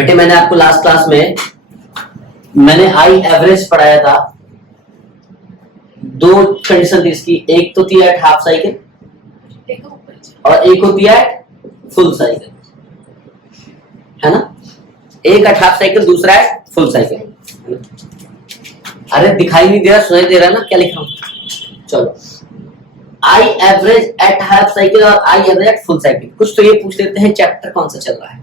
बेटे मैंने आपको लास्ट क्लास में मैंने आई एवरेज पढ़ाया था। दो कंडीशन थी इसकी, एक तो थी एट हाफ साइकिल और एक होती है फुल साइकिल, है ना। एक एट हाफ साइकिल, दूसरा है फुल साइकिल। अरे दिखाई नहीं दे रहा, सुनाई दे रहा ना क्या लिख रहा हूं। चलो, I average at half cycle और I average at full cycle. कुछ तो ये पूछ लेते हैं चैप्टर कौन सा चल रहा है।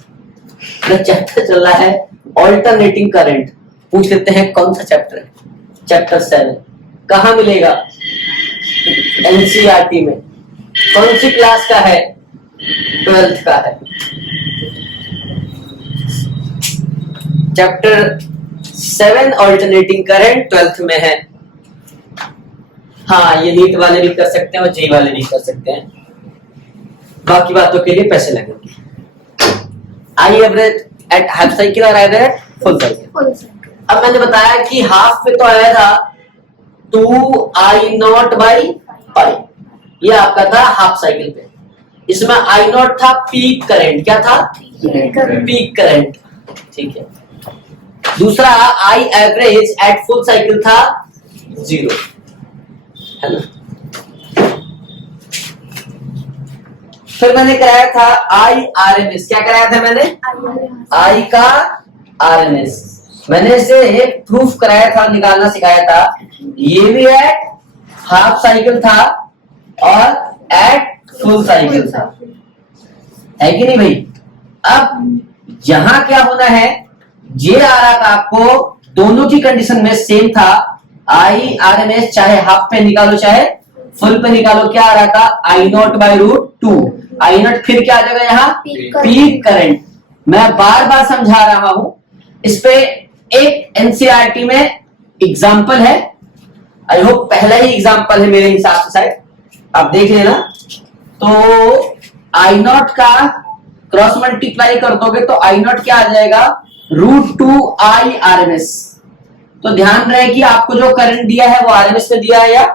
चैप्टर चल रहा है ऑल्टरनेटिंग करंट। पूछ लेते हैं कौन सा चैप्टर है। चैप्टर 7 कहाँ मिलेगा? एनसीईआरटी में। कौन सी क्लास का है? 12th का है। चैप्टर 7 ऑल्टरनेटिंग करंट 12th में है। हाँ, ये नीट वाले भी कर सकते हैं और जेई वाले भी कर सकते हैं। बाकी बातों के लिए पैसे लगेंगे। आई एवरेज एट हाफ साइकिल और आई एवरेज फुल साइकिल। अब मैंने बताया कि हाफ पे तो आया था 2I0/पाई, ये आपका था हाफ साइकिल पे। इसमें I0 था पीक करंट। क्या था? Peak current. ठीक है। दूसरा आई एवरेज एट फुल साइकिल था 0, है ना। फिर मैंने कराया था आई आरएमएस। क्या कराया था मैंने? आई का आरएमएस। मैंने इसे एक प्रूफ कराया था, निकालना सिखाया था। ये भी एट हाफ साइकिल था और एट फुल साइकिल था, है कि नहीं भाई। अब यहां क्या होना है, ये आ रहा था आपको, दोनों की कंडीशन में सेम था। आई आरएमएस चाहे हाफ पे निकालो चाहे फुल पे निकालो, क्या आ रहा था? I0/√2। I0 फिर क्या आ जाएगा यहाँ? Peak current. मैं बार बार समझा रहा हूं। इस पे एक एनसीईआरटी में एग्जाम्पल है। आई होप पहला ही एग्जाम्पल है मेरे हिसाब से, शायद आप देख लेना। तो I0 का क्रॉस मल्टीप्लाई कर दोगे तो I0 क्या आ जाएगा? √2I RMS। तो ध्यान रहे कि आपको जो करंट दिया है वो आरएमएस में दिया है या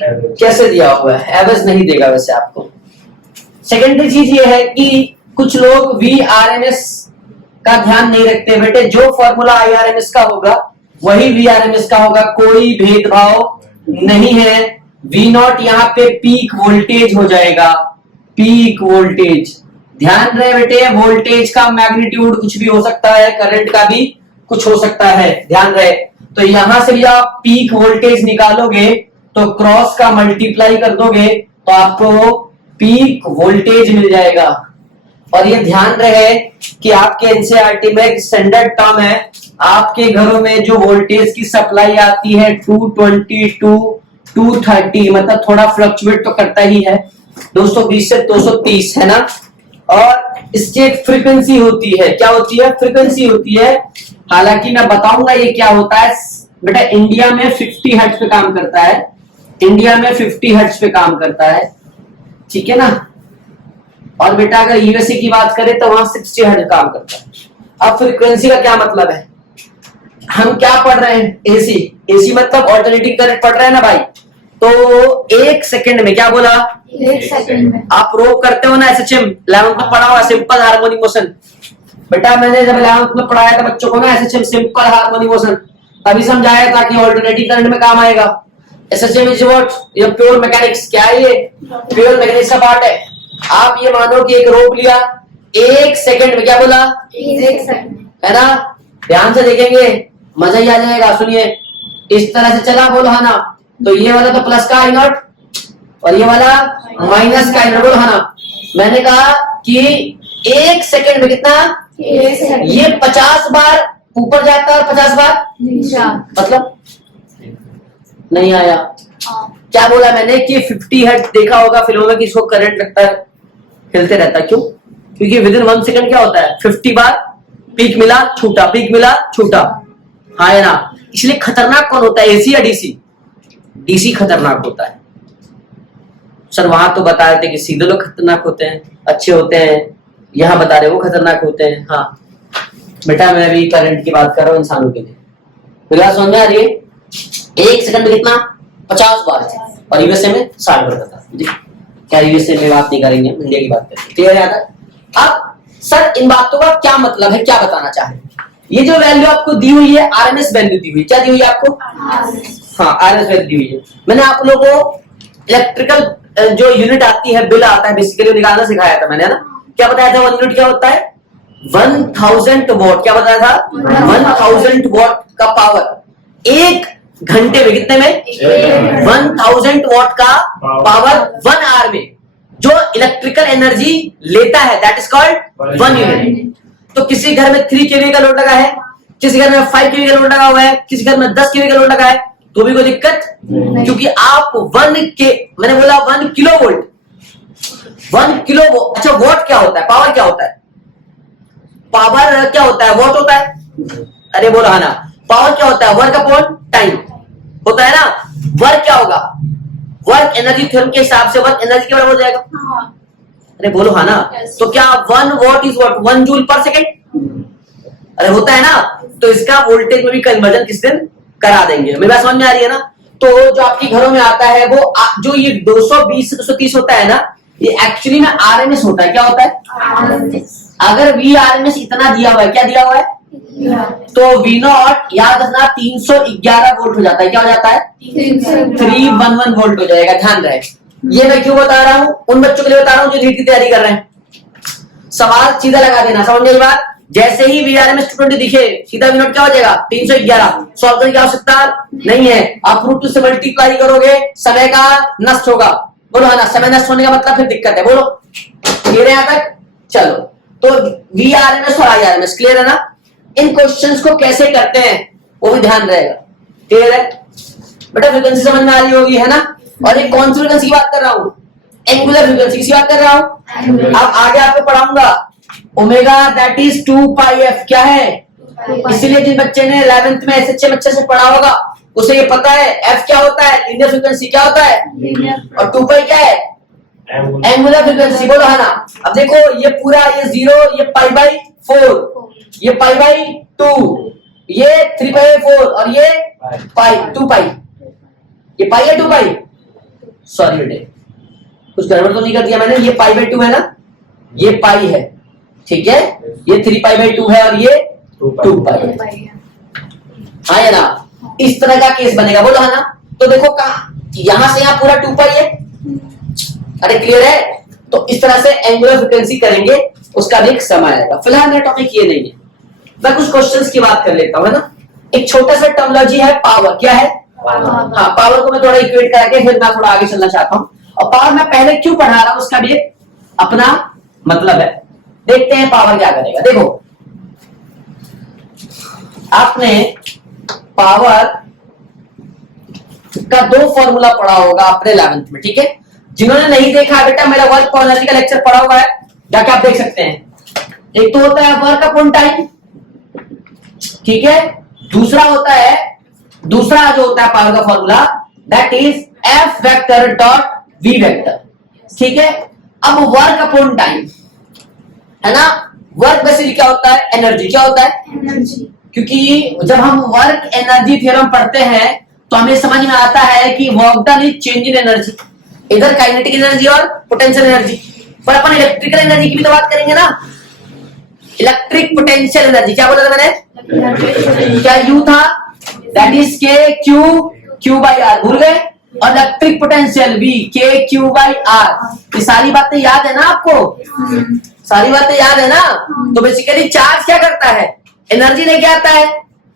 कैसे दिया हुआ है? एवरेज नहीं देगा वैसे आपको। सेकेंडरी चीज ये है कि कुछ लोग VRMS का ध्यान नहीं रखते। बेटे जो फॉर्मूला IRMS का होगा वही VRMS का होगा, कोई भेदभाव नहीं है। V0 यहाँ पे पीक वोल्टेज हो जाएगा, पीक वोल्टेज। ध्यान रहे बेटे, वोल्टेज का मैग्नीट्यूड कुछ भी हो सकता है, करंट का भी कुछ हो सकता है, ध्यान रहे। तो यहां से भी आप पीक वोल्टेज निकालोगे तो क्रॉस का मल्टीप्लाई कर दोगे तो आपको पीक वोल्टेज मिल जाएगा। और ये ध्यान रहे कि आपके एनसीईआरटी में एक स्टैंडर्ड टर्म है, आपके घरों में जो वोल्टेज की सप्लाई आती है 220 to 230, मतलब थोड़ा फ्लक्चुएट तो करता ही है, 220 से 230, है ना। और इसकी एक फ्रीक्वेंसी होती है। क्या होती है? फ्रीक्वेंसी होती है। हालांकि मैं बताऊंगा ये क्या होता है। बेटा इंडिया में 50 हर्ट्ज पे काम करता है, इंडिया में 50 हर्ट्ज पे काम करता है, ठीक है ना। और बेटा अगर यूएसए की बात करें तो वहां 60 हर्ट्ज काम करता है। अब फ्रीक्वेंसी का क्या मतलब है? हम क्या पढ़ रहे हैं? एसी। एसी मतलब ऑल्टरनेटिंग करंट पढ़ रहे हैं ना भाई। तो 1 सेकंड में, क्या बोला? 1 सेकंड में आप प्रूव करते हो ना एसएचएम 11th में पढ़ा हुआ, सिंपल हार्मोनिक मोशन। बेटा मैंने जब 11th में पढ़ाया था बच्चों को ना एसएचएम सिंपल हार्मोनिक मोशन, तभी समझाया था कि ऑल्टरनेटिंग करंट में काम आएगा। SHM is what? ये प्योर मैकेनिक्स। क्या है ये? प्योर मैकेनिक्स का पार्ट है। आप ये मानो कि एक रोप लिया, 1 सेकंड में, क्या बोला? 1 सेकंड, है ना। ध्यान से देखेंगे मजा ही आ जाएगा। सुनिए, इस तरह से चला, बोलो है ना। तो ये वाला तो प्लस का I0 और ये वाला माइनस का I0, बोलो है ना। मैंने कहा कि 1 सेकंड में कितना? 1 सेकंड। ये 50 बार ऊपर जाता है और 50 बार नीचे। मतलब नहीं आया। हाँ। क्या बोला मैंने कि 50 हर्ट्ज देखा होगा फिल्मों में कि इसको करंट लगता है, हिलते रहता है। क्यों? क्योंकि विद इन 1 सेकंड क्या होता है? 50 बार पीक मिला छूटा, पीक मिला छूटा, हाँ है ना। इसलिए खतरनाक कौन होता है? एसी या डीसी? डीसी खतरनाक होता है। सर वहां तो बता रहे थे कि सीधे लोग खतरनाक होते हैं, अच्छे होते हैं, यहां बता रहे वो खतरनाक होते हैं। हाँ बेटा मैं भी करंट की बात कर रहा हूँ इंसानों के लिए। तो समझ में आ रही है? 1 सेकंड में कितना? 50 बार। और यूएसए में 60 बार करता है। क्या यूएसए में बात नहीं करेंगे, इंडिया की बात करेंगे। क्लियर है? अब सर इन बातों का क्या मतलब है, क्या बताना चाहे? ये जो वैल्यू आपको दी हुई है आरएमएस वैल्यू दी हुई है, क्या दी हुई है आपको? हाँ आरएमएस वैल्यू दी हुई है। मैंने आप लोगों को इलेक्ट्रिकल जो यूनिट आती है, बिल आता है, बेसिकली निकालना सिखाया था मैंने, है ना? क्या बताया था 1 यूनिट क्या होता है? 1000 वॉट। क्या बताया था? 1000 वॉट का पावर एक घंटे में, कितने में? 1000 वॉट का पावर 1 आवर में जो इलेक्ट्रिकल एनर्जी लेता है, दैट इज कॉल्ड 1 यूनिट। तो किसी घर में 3 केवी का लोड लगा है, किसी घर में 5 केवी का लोड लगा हुआ है, किसी घर में 10 केवी का लोड लगा है, तो भी कोई दिक्कत, क्योंकि आप 1 मैंने बोला 1 किलो वोल्ट, 1 किलो वोल्ट। अच्छा वोट क्या होता है? पावर क्या होता है? पावर क्या होता है? वोट होता है। अरे बोलो हाँ ना, पावर क्या होता है? वर्क अपॉन टाइम होता है ना। वर्क क्या होगा? वर्क एनर्जी थ्योरम के हिसाब से वर्क एनर्जी के बराबर हो जाएगा। अरे बोलो हाँ ना। तो क्या 1 वॉट इज व्हाट? 1 जूल पर सेकेंड। अरे होता है ना। तो इसका वोल्टेज में भी कन्वर्जन किस दिन करा देंगे। मेरी बात समझ में आ रही है ना? तो जो आपके घरों में आता है वो जो ये 220 से 230 होता है ना, ये एक्चुअली में आरएमएस होता है। क्या होता है? अगर वी आरएमएस इतना दिया हुआ है, क्या दिया हुआ है? तो वी नॉट याद रखना 311 वोल्ट हो जाता है। क्या हो जाता है? 311 वोल्ट हो जाएगा, ध्यान रहे। ये मैं क्यों बता रहा हूं? उन बच्चों के लिए बता रहा हूं जो नीट की तैयारी कर रहे हैं। सवाल सीधा लगा देना, समझ गई बात? जैसे ही वीआरएमएस 220 दिखे, सीधा वी नॉट क्या हो जाएगा? 311। सॉल्व करने की आवश्यकता नहीं है। आप रूट 2 से मल्टीप्लाई करोगे, समय का नष्ट होगा। बोलो है ना, समय नष्ट होने का मतलब फिर दिक्कत है। बोलो क्लियर है यहां तक? चलो, तो वीआरएमएस और आईआरएमएस क्लियर है ना? इन क्वेश्चंस को कैसे करते हैं वो भी ध्यान रहेगा। क्लियर है बेटा? फ्रीक्वेंसी समझ में आ रही होगी, है ना? और ये कौन सी फ्रीक्वेंसी की बात कर रहा हूं? एंगुलर फ्रीक्वेंसी की बात कर रहा हूं। अब आगे आपको पढ़ाऊंगा omega that is 2 pi F. क्या है? इसीलिए जिन बच्चे ने 11th में एसएचएम अच्छे से पढ़ा होगा उसे ये पता है एफ क्या होता है, लीनियर फ्रीक्वेंसी क्या होता है, और 2 पाई क्या है? Angular frequency. बोलो है ना? अब देखो ये पूरा, ये 0, ये पाई बाई 4, ये पाई बाई 2, ये 3 पाई 4 और ये पाई 2 पाई। ये पाई है 2 पाई? सॉरी बेटे कुछ गड़बड़ तो नहीं कर दिया मैंने? ये पाई बाई 2 है ना, ये पाई है, ठीक है? ये 3 पाई बाई 2 है और ये 2 पाई है। हाँ है ना? इस तरह का केस बनेगा। बोलो है ना? तो देखो कहा यहां से यहां पूरा 2 पाई है। अरे क्लियर है? तो इस तरह से एंगुलर फ्रीक्वेंसी करेंगे, उसका भी एक समय आएगा। फिलहाल मेरा टॉपिक ये नहीं है, मैं कुछ क्वेश्चंस की बात कर लेता हूं, है ना? एक छोटा सा टर्मिनोलॉजी है पावर। क्या है? हाँ, पावर को मैं थोड़ा इक्वेट करके फिर मैं थोड़ा आगे चलना चाहता हूं। और पावर मैं पहले क्यों पढ़ा रहा हूं उसका भी एक अपना मतलब है। देखते हैं पावर क्या करेगा। देखो आपने पावर का 2 फॉर्मूला पढ़ा होगा अपने 11th में, ठीक है? जिन्होंने नहीं देखा बेटा, मेरा वर्क और एनर्जी का लेक्चर पढ़ा हुआ है, जाके आप देख सकते हैं। एक तो होता है वर्क अपॉन टाइम, ठीक है? दूसरा होता है, दूसरा जो होता है पावर का formula that is F vector dot V vector, ठीक है? अब वर्क अपॉन टाइम है ना? वर्क बेसिकली क्या होता है? एनर्जी। क्या होता है? एनर्जी। क्योंकि जब हम वर्क एनर्जी थ्योरम पढ़ते हैं तो हमें समझ में आता है कि work done is change in energy, इधर काइनेटिक एनर्जी और पोटेंशियल एनर्जी। पर अपन इलेक्ट्रिकल एनर्जी की भी तो बात करेंगे ना, इलेक्ट्रिक पोटेंशियल एनर्जी। क्या बोला था मैंने? क्या यू था? दैट इज के क्यू बाई आर, भूल गए? और इलेक्ट्रिक पोटेंशियल वी के क्यू बाई आर। ये सारी बातें याद है ना आपको? सारी बातें याद है ना? तो बेसिकली चार्ज क्या करता है? एनर्जी लेके आता है।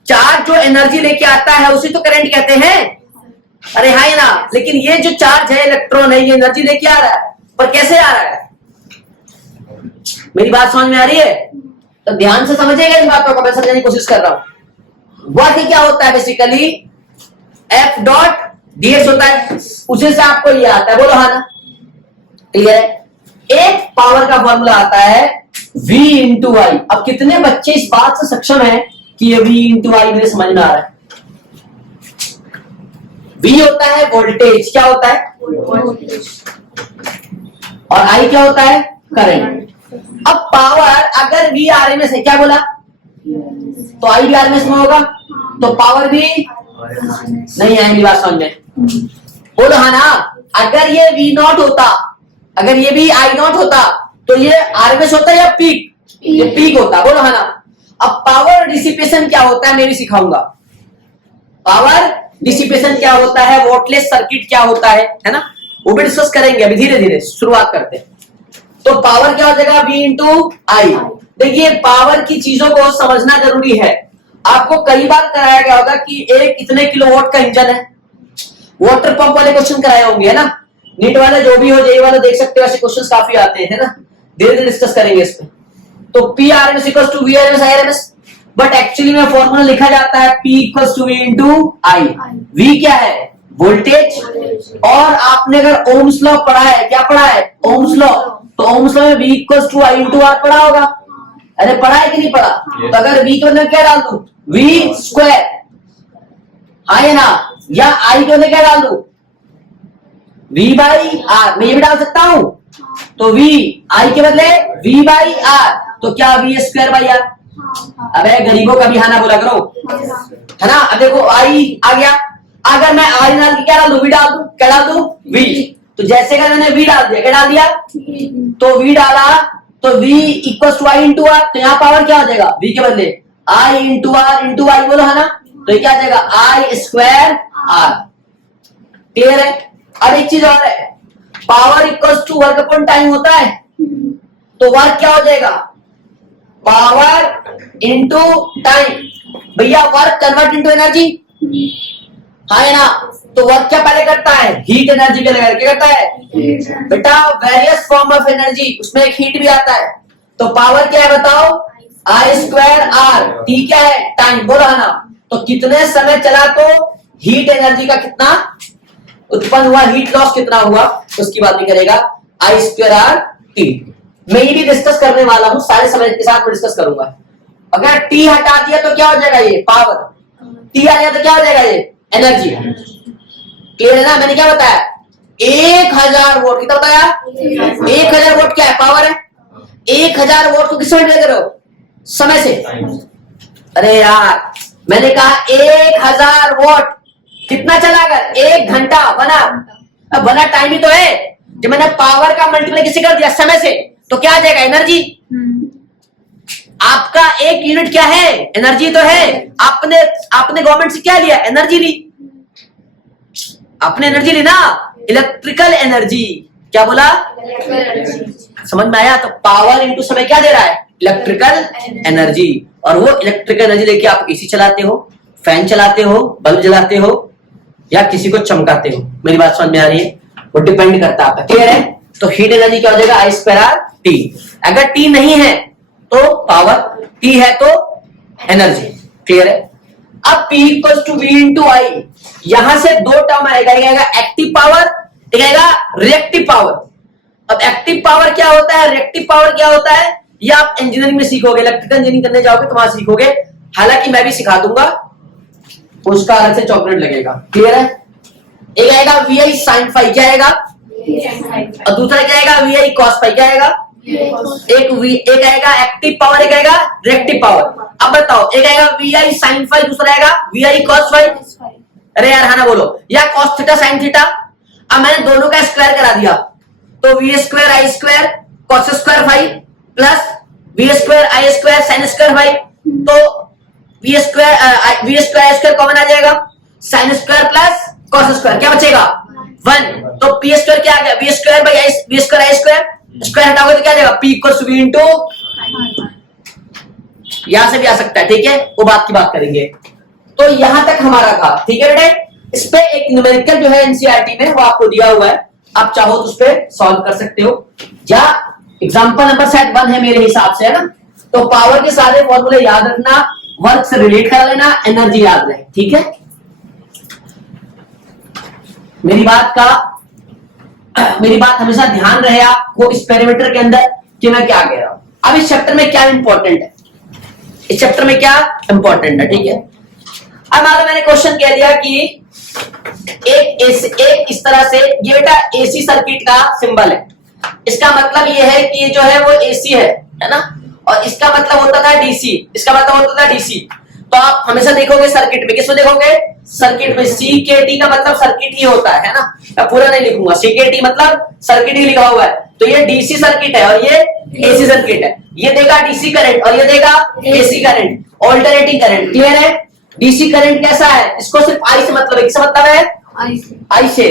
चार्ज जो एनर्जी लेके आता है उसी तो करंट कहते हैं। अरे हाँ ना? लेकिन ये जो चार्ज है, इलेक्ट्रॉन है, ये एनर्जी लेके आ रहा है, पर कैसे आ रहा है? मेरी बात समझ में आ रही है? तो ध्यान से समझिएगा इस बातों को, मैं समझने की कोशिश कर रहा हूं। वर्क क्या होता है? बेसिकली एफ डॉट डीएस होता है, उसी से आपको ये आता है। बोलो हाँ ना? क्लियर है? एक पावर का फॉर्मूला आता है V इंटू आई। अब कितने बच्चे इस बात से सक्षम है कि ये V इंटू आई मेरे समझ में आ रहा है? V होता है वोल्टेज। क्या होता है? और I क्या होता है? करंट। अब पावर अगर V आरएमएस है, क्या बोला? तो I भी आरएमएस में होगा, तो पावर भी नहीं है। मेरी बात समझ में? बोलो हाँ ना? अगर ये V नॉट होता, अगर ये भी I नॉट होता, तो ये आरएमएस होता है या पीक? ये पीक होता है, बोलो है ना। अब पावर डिसिपेशन क्या होता है मैं भी सिखाऊंगा। पावर डिसिपेशन क्या होता है, वोल्टेज सर्किट क्या होता है ना, वो भी डिस्कस करेंगे। अभी धीरे धीरे शुरुआत करते हैं। तो पावर क्या हो जाएगा, V इंटू आई। देखिए पावर की चीजों को समझना जरूरी है। आपको कई बार कराया गया होगा कि एक इतने किलोवाट का इंजन है, वाटर पंप वाले क्वेश्चन कराए होंगे है ना, नीट वाले जो भी हो, जेई वाले देख सकते हो, ऐसे क्वेश्चन काफी आते हैं ना। धीरे धीरे डिस्कस करेंगे इस पे। तो P RMS equals to V RMS I RMS, but actually में फॉर्मूला लिखा जाता है P equals to V into I. V क्या है, वोल्टेज, और आपने अगर ओम्स लॉ पढ़ा है, क्या पढ़ा है, ओम्स लॉ, तो ओम्स लॉ में V equals to I into R पढ़ा होगा। अरे पढ़ा है कि नहीं पढ़ा? तो अगर V को मैं क्या डाल दूं, V स्क्वायर, हाँ है ना, या I को मैं क्या डाल दूं, V बाई आर, मैं ये भी डाल सकता हूं। तो V I के बदले V बाई आर, तो क्या V स्क्वायर बाई आर। अबे गरीबों का भी हाँ ना बोला करो, है ना। अब देखो I आ गया, अगर मैं I डाल के क्या डाल दूं, V डाल दूं, क्या डाल दूं, V। तो जैसे कि मैंने V डाल दिया, क्या डाल दिया, तो V डाला, तो V equal to I into R. तो यहाँ पावर क्या हो जाएगा, V के बदले I इंटू आर इंटू आई, बोलो है ना। तो ये क्या आ जाएगा, I स्क्वायर आर। क्लियर है। अब एक चीज और है, power equals to work upon time होता है, तो वर्क क्या हो जाएगा, पावर इंटू टाइम। भैया वर्क कन्वर्ट इंटू एनर्जी, हाँ है ना। तो वर्क क्या पहले करता है, हीट एनर्जी के लिए क्या करता है बेटा, वेरियस फॉर्म ऑफ एनर्जी, उसमें एक हीट भी आता है। तो पावर क्या है बताओ, आई स्क्वायर आर, टी क्या है, टाइम, बोलो है ना। तो कितने समय चला तो हीट एनर्जी का कितना उत्पन्न हुआ, हीट लॉस कितना हुआ, उसकी बात भी करेगा, आई स्क्वायर आर टी। मैं ये भी डिस्कस करने वाला हूं, सारे समय के साथ में डिस्कस करूंगा। अगर टी हटा दिया तो क्या हो जाएगा, ये पावर, टी आ गया तो क्या हो जाएगा, ये एनर्जी। क्लियर है ना। मैंने क्या बताया, 1000 वोट, कितना बताया, 1000 वोट क्या है, पावर है। 1000 वोट को किस समय ले रहे हो, समय से। अरे यार मैंने कहा 1000 वोट कितना चला, अगर 1 घंटा बना, अब बना टाइम ही तो है। जब मैंने पावर का मल्टीप्लाई किसे कर दिया, समय से, तो क्या आ जाएगा, एनर्जी। आपका एक यूनिट क्या है, एनर्जी तो है। आपने गवर्नमेंट से क्या लिया, एनर्जी ली, आपने एनर्जी ली ना, इलेक्ट्रिकल एनर्जी। क्या बोला, समझ में आया। तो पावर इंटू समय क्या दे रहा है, इलेक्ट्रिकल एनर्जी। और वो इलेक्ट्रिकल एनर्जी लेके आप एसी चलाते हो, फैन चलाते हो, बल्ब जलाते हो, या किसी को चमकाते हो। मेरी बात समझ में आ रही है, वो डिपेंड करता है। क्लियर है। तो हीट एनर्जी क्या हो जाएगा, आई स्क्वायर आर टी। अगर टी नहीं है तो पावर, टी है तो एनर्जी। क्लियर है। अब P equals to V into I, यहां से दो टर्म आएगा, एक आएगा एक्टिव पावर, एक आएगा रिएक्टिव पावर। अब एक्टिव पावर क्या होता है, रिएक्टिव पावर क्या होता है, ये आप इंजीनियरिंग में सीखोगे, इलेक्ट्रिकल इंजीनियरिंग करने जाओगे तो वहां सीखोगे। हालांकि मैं भी सिखा दूंगा, उसका अलग से चॉकलेट लगेगा। क्लियर है। एक आएगा VI sin फाई, क्या आएगा, और दूसरा क्या आएगा VI cos फाई, क्या आएगा। एक आएगा एक्टिव पावर, एक आएगा रिएक्टिव पावर। अब बताओ, एक आएगा VI sin फाई, दूसरा आएगा VI cos फाई। अरे यार हाँ ना बोलो, या cos थीटा sin थीटा। अब मैंने दोनों का स्क्वायर करा दिया, तो V square I square cos square phi plus V square I square sin square phi. तो V square I square common आ जाएगा, sin square plus cos square, क्या बचेगा 1। तो P स्क्वायर क्या आ गया, V square by V square I square, square हटाओगे तो क्या आ जाएगा, P इक्वल्स V इंटू, यहां से भी आ सकता है। ठीक है, वो बात की बात करेंगे। तो यहां तक हमारा था। ठीक है बेटे, इस पे एक न्यूमेरिकल जो है एनसीईआरटी में वो आपको दिया हुआ है, आप चाहो तो उस पे सॉल्व कर सकते हो, या एग्जांपल नंबर शायद 1 है मेरे हिसाब से, है ना। तो पावर के सारे फॉर्मूले याद रखना, वर्क से रिलेट कर लेना, एनर्जी याद रहे। ठीक है, मेरी बात हमेशा ध्यान रहे आपको इस पैरामीटर के अंदर कि मैं क्या कह रहा हूं। अब इस चैप्टर में क्या इंपॉर्टेंट है, इस चैप्टर में क्या इंपॉर्टेंट है। ठीक है, अब अगर मैंने क्वेश्चन कह दिया कि एक इस तरह से, ये बेटा एसी सर्किट का सिंबल है, इसका मतलब ये है कि जो है वो एसी है ना, और इसका मतलब होता था डीसी, इसका मतलब होता था डीसी। तो आप हमेशा देखोगे सर्किट में, किसमें देखोगे, सर्किट में, CKT का मतलब सर्किट ही होता है ना, मैं पूरा नहीं लिखूंगा, CKT मतलब सर्किट ही लिखा हुआ है। तो ये डीसी सर्किट है और ये एसी सर्किट है, ये देगा डीसी करंट और ये देगा AC current, alternating current. Clear है? डीसी करंट कैसा है, इसको सिर्फ आई से मतलब है, किससे मतलब है, आई से,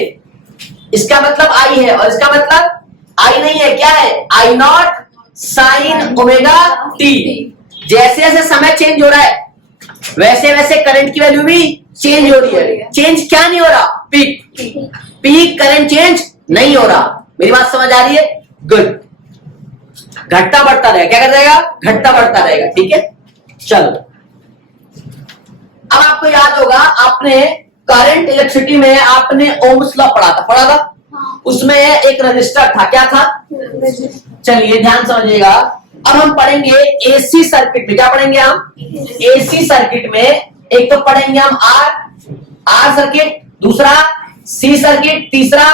इसका मतलब आई है और इसका मतलब आई नहीं है, क्या है, I naught sine omega T. जैसे जैसे समय चेंज हो रहा है वैसे वैसे करंट की वैल्यू भी चेंज हो रही है। चेंज क्या नहीं हो रहा, पीक करंट चेंज नहीं हो रहा। मेरी बात समझ आ रही है? गुड। घटता बढ़ता रहेगा, क्या कर रहेगा, घटता बढ़ता रहेगा। ठीक है, चलो अब आपको याद होगा, आपने करंट इलेक्ट्रिसिटी में आपने ओम्स लॉ पढ़ा था, उसमें एक रजिस्टर था, क्या था, चलिए ध्यान समझिएगा। अब हम पढ़ेंगे एसी सर्किट में, क्या पढ़ेंगे हम, एसी सर्किट में एक तो पढ़ेंगे हम आर सर्किट, दूसरा सी सर्किट, तीसरा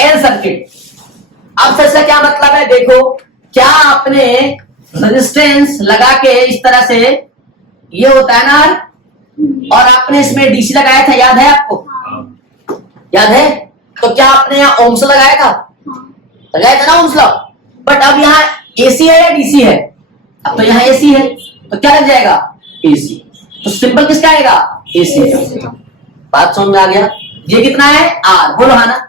एल सर्किट। अब इसका क्या मतलब है, देखो, क्या आपने रेजिस्टेंस लगा के इस तरह से, ये होता है ना, और आपने इसमें डीसी लगाया था, याद है आपको, याद है? तो क्या आपने यहाँ ओम्स लगाया था, लगाया था ना ओम्स लॉ। बट अब यहाँ एसी है या डीसी है, अब तो यहाँ एसी है, तो क्या लग जाएगा, एसी। तो सिंपल किसका आएगा, एसी का। बात समझ में आ गया? ये कितना है, आर, बोलो हाँ ना।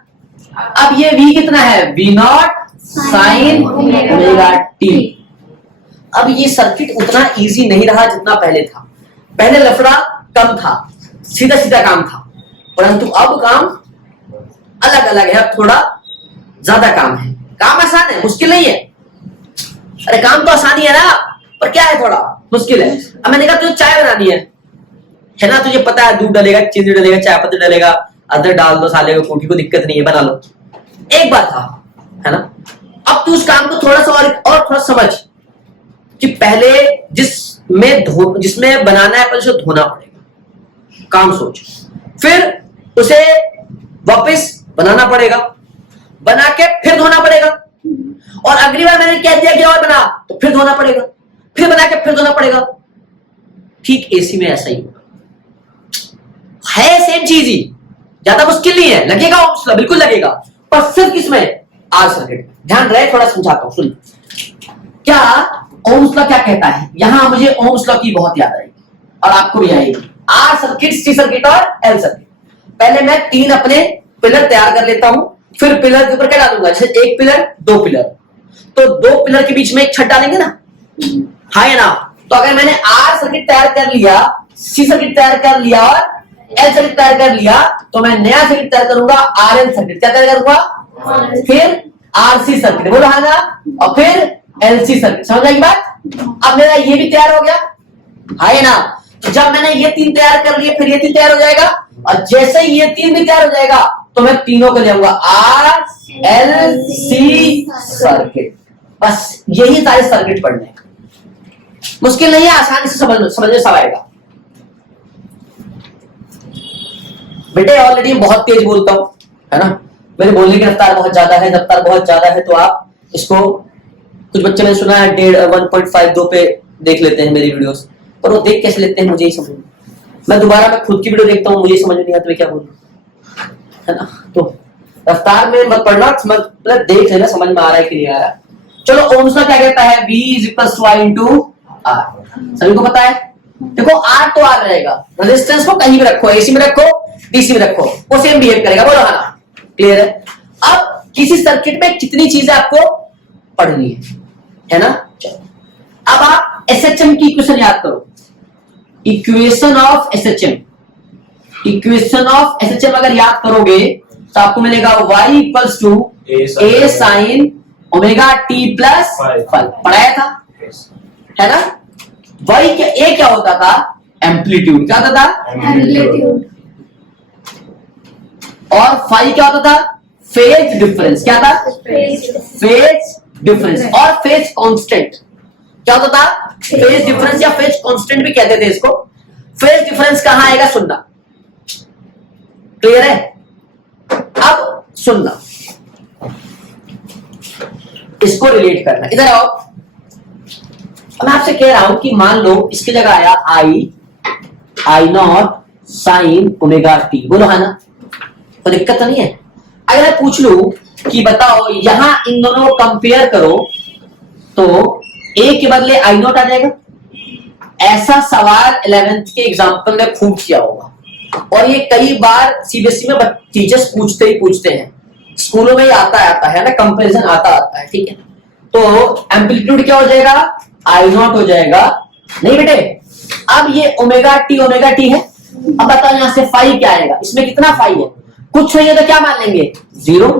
अब ये वी कितना है, V naught sine omega T. अब ये सर्किट उतना इजी नहीं रहा जितना पहले था। पहले लफड़ा कम था, सीधा सीधा काम था, परंतु अब काम अलग अलग है, अब थोड़ा ज्यादा काम है। काम आसान है, मुश्किल नहीं है। अरे काम तो आसानी है ना, पर क्या है, थोड़ा मुश्किल है। अब मैंने कहा तुझे चाय बनानी है ना, तुझे पता है दूध डालेगा, चीनी डालेगा, चाय पत्ती डालेगा, अदरक डाल दो, साले को कोठी को दिक्कत नहीं है, बना लो। एक बात था, है ना। अब तू उस काम को थोड़ा सा और थोड़ा समझ कि पहले जिसमें बनाना है पहले उसे धोना पड़ेगा, काम सोच, फिर उसे वापस बनाना पड़ेगा, बना के फिर धोना पड़ेगा, और अगली बार मैंने कह दिया कि और बना, तो फिर धोना पड़ेगा, फिर बना के फिर धोना पड़ेगा। ठीक एसी में ऐसा ही है, सेम चीज ही, ज्यादा मुश्किल नहीं है। लगेगा ओम्स लॉ, बिल्कुल लगेगा, पर सिर्फ किसमें, आर सर्किट। ध्यान रहे, थोड़ा समझाता हूं, सुन। क्या ओम्स लॉ क्या कहता है, यहां मुझे ओम्स लॉ की बहुत याद आएगी और आपको भी आएगी। आर सर्किट, सी सर्किट और एल सर्किट। पहले मैं 3 अपने पिलर तैयार कर लेता हूं, फिर पिलर के ऊपर क्या डालूंगा, जैसे 1 पिलर 2 पिलर, तो 2 पिलर के बीच में एक छत डालेंगे ना, हाँ या ना। तो अगर मैंने आर सर्किट तैयार कर लिया, सी सर्किट तैयार कर लिया और एल सर्किट तैयार कर लिया, तो मैं नया सर्किट तैयार करूंगा, आर एल सर्किट। क्या तैयार करूंगा, फिर आरसी सर्किट, बोलो हाँ ना, और फिर एलसी सर्किट। समझ आएगी बात? अब मेरा ये भी तैयार हो गया, है ना। तो जब मैंने ये 3 तैयार कर लिए, फिर ये 3 तैयार हो जाएगा, और जैसे ही ये 3 भी तैयार हो जाएगा तो मैं तीनों को ले आऊंगा, आर एल सी सर्किट। बस यही सारे सर्किट पढ़ने, मुश्किल नहीं है, आसानी से समझने सब आएगा। बेटे ऑलरेडी बहुत तेज बोलता हूं, है ना, मेरे बोलने की रफ्तार बहुत ज्यादा है, तो आप इसको, कुछ बच्चे मैंने सुना है 1.5-2 पे देख लेते हैं मेरी वीडियोस, पर वो देख कैसे लेते हैं मुझे ही समझ नहीं। मैं दोबारा मैं खुद की वीडियो देखता हूँ, मुझे समझ नहीं आता मैं क्या बोलूं, है ना। तो रफ्तार में मत पढ़ना, मतलब देख लेना समझ में आ रहा है कि नहीं आ रहा। चलो ओम्स लॉ क्या कहता है, V = I × R। सभी को पता है। देखो R तो R रहेगा, रेजिस्टेंस को कहीं भी रखो, एसी में रखो, डीसी में रखो, वो सेम बिहेव करेगा, बोलो हाँ, क्लियर है। अब किसी सर्किट में कितनी चीजें आपको पढ़नी है ना। अब आप एसएचएम की इक्वेशन याद करो, इक्वेशन ऑफ एसएचएम अगर याद करोगे तो आपको मिलेगा y = a sin omega t plus पढ़ाया था, है ना। y क्या, a क्या होता था, एम्पलीट्यूड। क्या होता था, एम्पलीट्यूड। और फाई क्या होता था, फेज डिफरेंस। क्या था, फेज डिफरेंस। और फेज कांस्टेंट क्या होता था, फेज डिफरेंस या फेज कांस्टेंट भी कहते थे इसको। फेज डिफरेंस कहां आएगा, सुनना, क्लियर है। अब सुनना, इसको रिलेट करना, इधर आओ। मैं आपसे कह रहा हूं कि मान लो इसकी जगह आया I0 साइन ओमेगा टी। बोलो है ना, तो दिक्कत तो नहीं है। अगर मैं पूछ लूं कि बताओ यहां इन दोनों को कंपेयर करो तो ए के बदले आई नॉट आ जाएगा। ऐसा सवाल 11th के एग्जाम्पल में खूब किया होगा और ये कई बार सीबीएसई में टीचर्स पूछते हैं, स्कूलों में ही आता है ना, कंपेरिजन आता है, ठीक है। तो एम्पलीट्यूड क्या हो जाएगा, आई नॉट हो जाएगा। नहीं बेटे, अब ये ओमेगा टी है। अब बताओ यहां से फाई क्या आएगा, इसमें कितना फाई है, कुछ नहीं है तो क्या मान लेंगे, 0।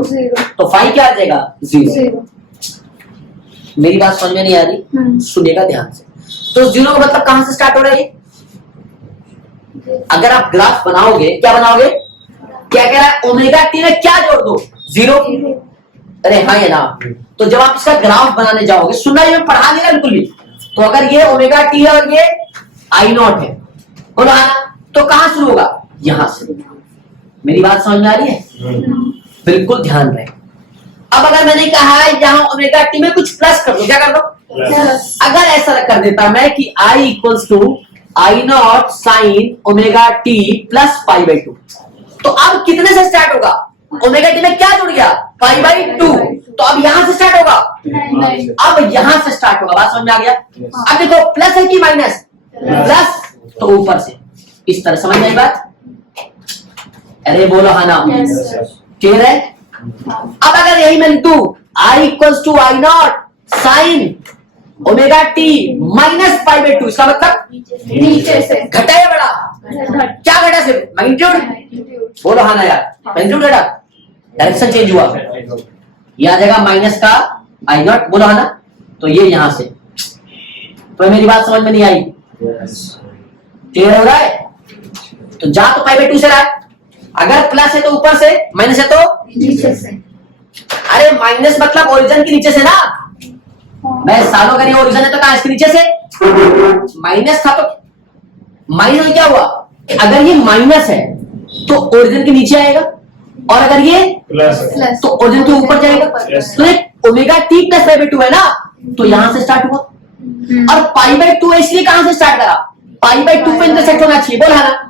तो फाई क्या आ जाएगा, 0। मेरी बात समझ में नहीं आ रही, सुनिएगा ध्यान से। तो 0 का मतलब कहां से स्टार्ट हो रहा है ये? अगर आप ग्राफ बनाओगे, क्या बनाओगे, क्या कह रहा है, ओमेगा टी में क्या जोड़ दो, 0। अरे हाँ ये ना, तो जब आप इसका ग्राफ बनाने जाओगे, सुनना ये पढ़ा देगा बिल्कुल भी। तो अगर ये ओमेगा टी है और ये आई नॉट है, बोलो तो कहां शुरू होगा, यहां से। मेरी बात समझ में आ रही है, बिल्कुल ध्यान रहे। अब अगर मैंने कहा है यहां ओमेगा टी में कुछ प्लस कर दो, क्या कर दो, अगर ऐसा कर देता मैं कि I equals to I naught sine omega T plus π/2, तो अब कितने से स्टार्ट होगा, ओमेगा टी में क्या जुड़ गया, π/2। तो अब यहां से स्टार्ट होगा, अब यहां से स्टार्ट होगा। बात समझ में आ गया। अब देखो प्लस है कि माइनस, प्लस, तो ऊपर से इस तरह, समझ में आई बात। अरे बोलो हाँ ना, क्लियर है। अब अगर यही मैं लिख दूं I equals to I naught sine omega T minus π/2, इसका मतलब नीचे से घटा या बढ़ा, क्या घटा, सिर्फ मैग्नीट्यूड। बोलो हाँ ना यार, मैग्नीट्यूड घटा, डायरेक्शन चेंज हुआ, ये आ जाएगा माइनस का आई नॉट। बोलो हाँ ना, तो ये यहां से, तो मेरी बात समझ में नहीं आई, क्लियर हो रहा है। तो जा तो π/2 से रहा है, अगर प्लस है तो ऊपर से, माइनस है तो नीचे से। अरे माइनस मतलब ओरिजिन के नीचे से ना, मैं सालों का नहीं, ओरिजिन है तो कहां, इसके नीचे से। माइनस था तो माइनस में क्या हुआ, अगर ये माइनस है तो ओरिजिन के नीचे आएगा, और अगर ये प्लस तो ओरिजिन के ऊपर जाएगा। तो एक ओमेगा टी प्लस π/2 है ना, तो यहां से स्टार्ट हुआ, और π/2 इसलिए कहां से स्टार्ट करा, π/2 पे इंटरसेक्ट होना चाहिए, बोला ना।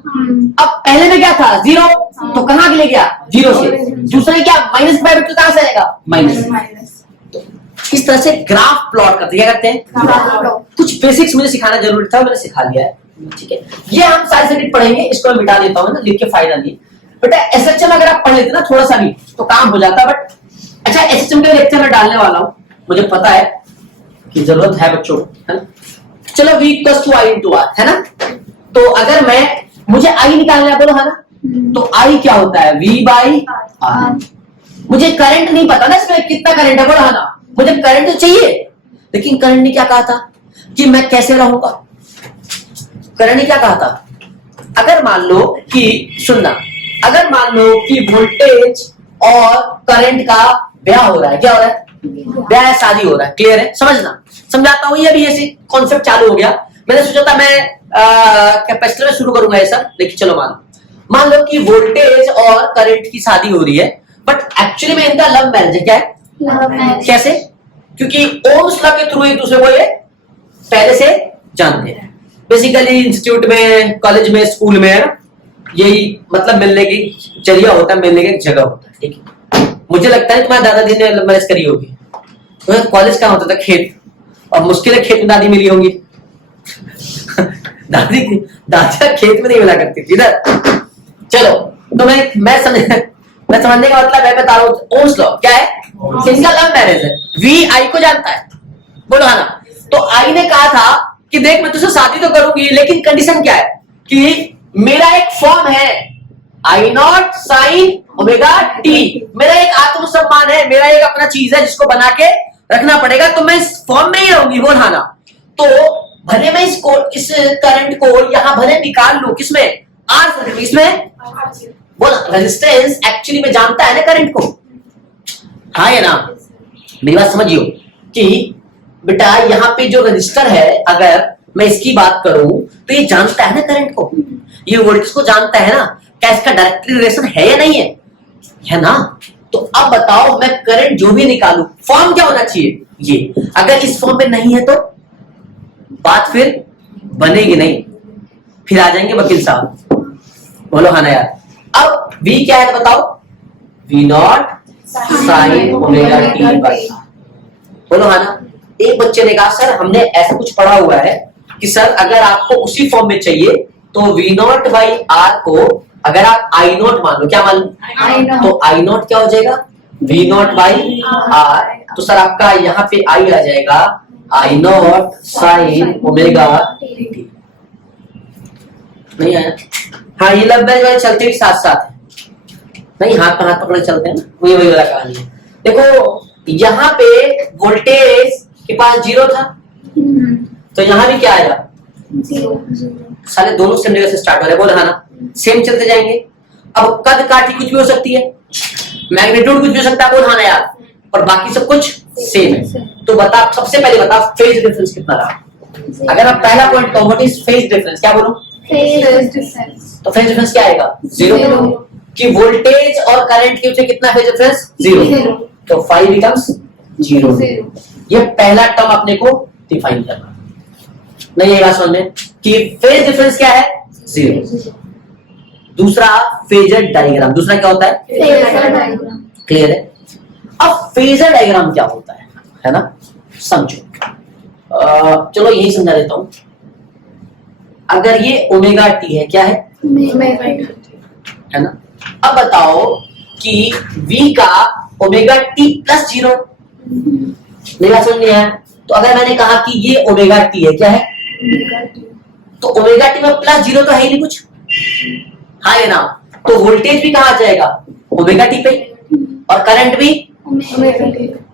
अब पहले में क्या था, 0, तो कहां के लिए गया, 0 से। दूसरे क्या, माइनस π/2 कहां से आएगा, माइनस। इस तरह से ग्राफ प्लॉट करते, क्या करते हैं, कुछ बेसिक्स मुझे सिखाना जरूरी था, मैंने सिखा लिया है, ठीक है। ये हम सारी सर्किट पढ़ेंगे, इसको मैं मिटा देता हूं ना, लिख के फायदा नहीं। बेटा एसएचएम अगर आप पढ़ लेते ना थोड़ा सा भी तो काम हो जाता, बट अच्छा एसएचएम के लेक्चर में डालने वाला हूं, मुझे पता है कि जरूरत है बच्चों, है ना। चलो v equals to I into R, है ना। तो अगर मुझे आई निकालना है, बोलो है ना, तो आई क्या होता है, v/r। मुझे करंट नहीं पता ना इसमें कितना करंट है, बोलो है ना, मुझे करंट तो चाहिए, लेकिन करंट ने क्या कहा था कि मैं कैसे रहूंगा। करंट ने क्या कहा था, अगर मान लो कि, सुनना, अगर मान लो कि वोल्टेज और करंट का ब्याह हो रहा है, क्या हो रहा है, ब्याह, शादी हो रहा है, क्लियर है, समझना, समझाता हूं। ये भी ऐसे कॉन्सेप्ट चालू हो गया, मैंने सोचा था मैं कैपेसिटर में शुरू करूंगा ये सब, लेकिन चलो मान लो कि वोल्टेज और करंट की शादी हो रही है, बट एक्चुअली में इनका लव मैरिज है। क्या है, लव मैरिज। कैसे, क्योंकि ओम्स लॉ के थ्रू एक दूसरे को ये पहले से जानते हैं। बेसिकली इंस्टीट्यूट में, कॉलेज में, स्कूल में यही मतलब मिलने की जरिया होता है, मिलने की एक जगह होता है, ठीक है। मुझे लगता है तुम्हारे दादाजी ने लव मैरिज करी होगी, तो कॉलेज कहाँ होता था, खेत, और मुश्किल है खेत में दादी मिली होंगी दादी खेत में नहीं मिला करती थी इधर। चलो, तो मैं समझने का मतलब है, बता रहा हूं, ओम्स लॉ क्या है, इनका लव मैरिज है। वी आई को जानता है, बोलो है ना। तो आई ने कहा था कि देख मैं तुझसे शादी तो करूंगी, लेकिन कंडीशन क्या है कि मेरा एक फॉर्म है, I naught sine omega T, मेरा एक आत्मसम्मान है, मेरा एक अपना चीज है जिसको बना के रखना पड़ेगा, तो मैं इस फॉर्म में ही रहूंगी, बोल हाँ ना। तो भले मैं इस करंट को यहां भले निकाल लू, किसमें, आर सर्किट, इसमें बोल, रेजिस्टेंस एक्चुअली में जानता है ना करंट को, हाँ है ना। मेरी बात समझियो कि बेटा यहाँ पे जो रजिस्टर है, अगर मैं इसकी बात करूं तो ये जानता है ना करंट को, ये वोल्टेज को जानता है ना, क्या इसका डायरेक्ट रिलेशन है या नहीं है ना। तो अब बताओ मैं करंट जो भी निकालू, फॉर्म क्या होना चाहिए, ये अगर इस फॉर्म में नहीं है तो बात फिर बनेगी नहीं, फिर आ जाएंगे वकील साहब, बोलो हाँ ना यार। अब v क्या है बताओ, v naught sine omega T by R. बोलो हाँ ना। एक बच्चे ने कहा सर हमने ऐसा कुछ पढ़ा हुआ है कि सर अगर आपको उसी फॉर्म में चाहिए तो v नॉट बाई आर को अगर आप आई नॉट मान लो, क्या मान लो, तो आई नॉट क्या हो जाएगा, v नॉट बाई आर। तो सर आपका यहाँ पे आई आ जाएगा I naught sine omega T. नहीं आया? हाँ ये लगभग वाले चलते भी साथ साथ है, नहीं हाथ पे हाथ पकड़े चलते हैं ना, वही वाला कहानी है। देखो यहाँ पे वोल्टेज के पास 0 था, तो यहाँ भी क्या आएगा, साले दोनों सेम जगह से स्टार्ट हो रहे, बोले हाँ ना, सेम चलते जाएंगे। अब कद काठी कुछ भी हो सकती है, मैग्नीट्यूड कुछ भी हो सकता है, बोल हाँ ना यार, और बाकी सब कुछ सेम है। तो बता, सबसे पहले बता फेज डिफरेंस कितना रहा। अगर आप पहला पॉइंट तो व्हाट इज फेज डिफरेंस, क्या बोलो, तो फेज डिफरेंस क्या आएगा, 0। कि वोल्टेज और करंट के बीच कितना फेज डिफरेंस, 0, तो फाई बिकम्स 0। ये पहला टर्म अपने को डिफाइन करना। नहीं ये बात समझ में कि फेज डिफरेंस क्या है, 0। दूसरा फेजर डायग्राम, दूसरा क्या होता है, क्लियर है। अब फेजर डायग्राम क्या होता है ना, समझो। चलो यही समझा देता हूं। अगर ये ओमेगा टी है, क्या है ना। अब बताओ कि v का ओमेगा टी प्लस 0, मेरा समझ नहीं आया। तो अगर मैंने कहा कि ये ओमेगा टी है, क्या है, तो ओमेगा टी में प्लस 0 तो है ही नहीं कुछ, हाँ है ना। तो वोल्टेज भी कहाँ आ जाएगा, ओमेगा टी पे, और करंट भी।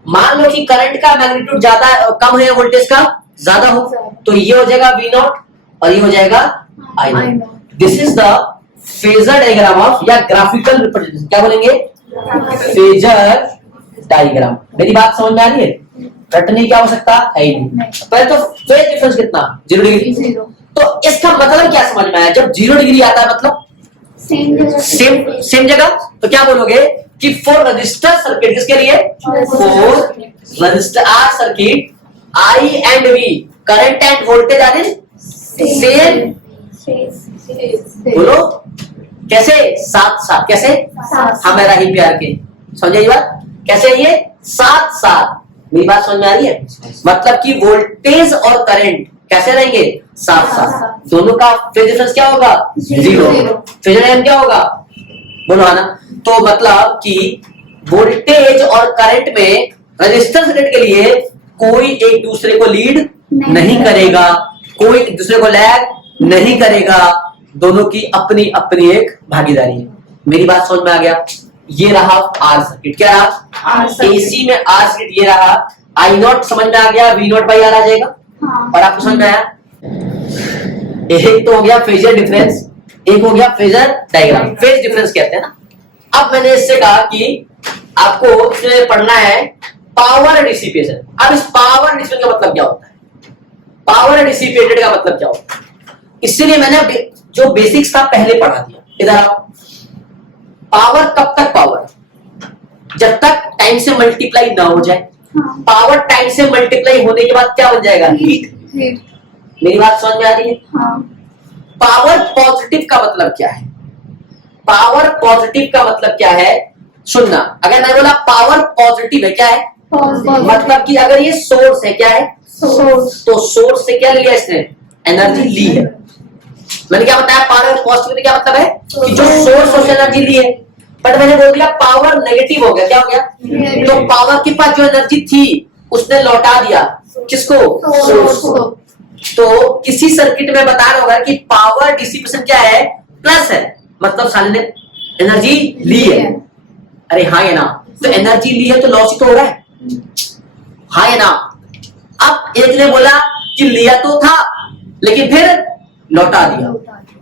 मान लो कि करंट का मैग्नीट्यूड ज्यादा कम है, वोल्टेज का ज्यादा हो, तो ये हो जाएगा v नॉट और ये हो जाएगा I naught. This is the phasor diagram of, या ग्राफिकल रिप्रेजेंटेशन, क्या बोलेंगे, फेजर डायग्राम। मेरी बात समझ में आ रही है, रटने क्या हो सकता है ही नहीं। पहले तो फेज डिफरेंस कितना, 0 डिग्री। तो इसका मतलब क्या समझ में आया, जब 0 डिग्री आता है मतलब सेम जगह, तो क्या बोलोगे कि फॉर रजिस्टर सर्किट, किसके लिए, for resistor R circuit, I and V, current and voltage are in same. बोलो कैसे, साथ साथ, कैसे, हाँ मेरा ही प्यार के, समझे ये बात, कैसे ये साथ साथ। मेरी बात समझ में आ रही है, मतलब कि वोल्टेज और करंट कैसे रहेंगे, साथ साथ। दोनों का फेज डिफरेंस क्या होगा, 0। फेज डायग्राम क्या होगा, बोलो है ना। तो मतलब कि वोल्टेज और करंट में रजिस्टर सर्किट के लिए कोई एक दूसरे को लीड नहीं करेगा, कोई एक दूसरे को लैग नहीं करेगा, दोनों की अपनी अपनी एक भागीदारी है। मेरी बात समझ में आ गया। ये रहा आर सर्किट, क्या रहा, एसी में आर सर्किट, ये रहा आई नॉट, समझ में आ गया, वी नॉट बाई आर आ जाएगा। और आपको समझ में आया, एक तो हो गया फेजर डिफरेंस, एक हो गया फेजर डायग्राम। फेज डिफरेंस कहते हैं ना। अब मैंने इससे कहा कि आपको इसमें पढ़ना है पावर डिसिपेशन। अब इस पावर डिसिपेशन का मतलब क्या होता है, पावर डिसिपेटेड का मतलब क्या होता है, इसलिए मैंने जो बेसिक्स था पहले पढ़ा दिया। इधर आओ, पावर कब तक पावर, जब तक टाइम से मल्टीप्लाई ना हो जाए। पावर टाइम से मल्टीप्लाई होने के बाद क्या बन जाएगा, हीट। मेरी बात समझ में आ रही है। पावर पॉजिटिव का मतलब क्या है, पावर पॉजिटिव का मतलब क्या है, सुनना। अगर मैं बोला पावर पॉजिटिव है, क्या है, मतलब कि अगर ये सोर्स है, क्या है, तो सोर्स से क्या लिया इसने, एनर्जी ली है। मैंने क्या बताया, पावर पॉजिटिव क्या मतलब है कि जो सोर्स से एनर्जी ली है। बट मैंने बोल दिया पावर नेगेटिव हो गया, क्या हो गया, तो पावर के पास जो एनर्जी थी उसने लौटा दिया किसको, सोर्स को। तो किसी सर्किट में बता रहा होगा कि पावर डिसिपेशन क्या है, प्लस है, मतलब साले ने एनर्जी ली है। अरे हाँ है ना, तो एनर्जी ली है तो लॉस ही तो हो रहा है, हाँ है ना। अब एक ने बोला कि लिया तो था लेकिन फिर लौटा दिया,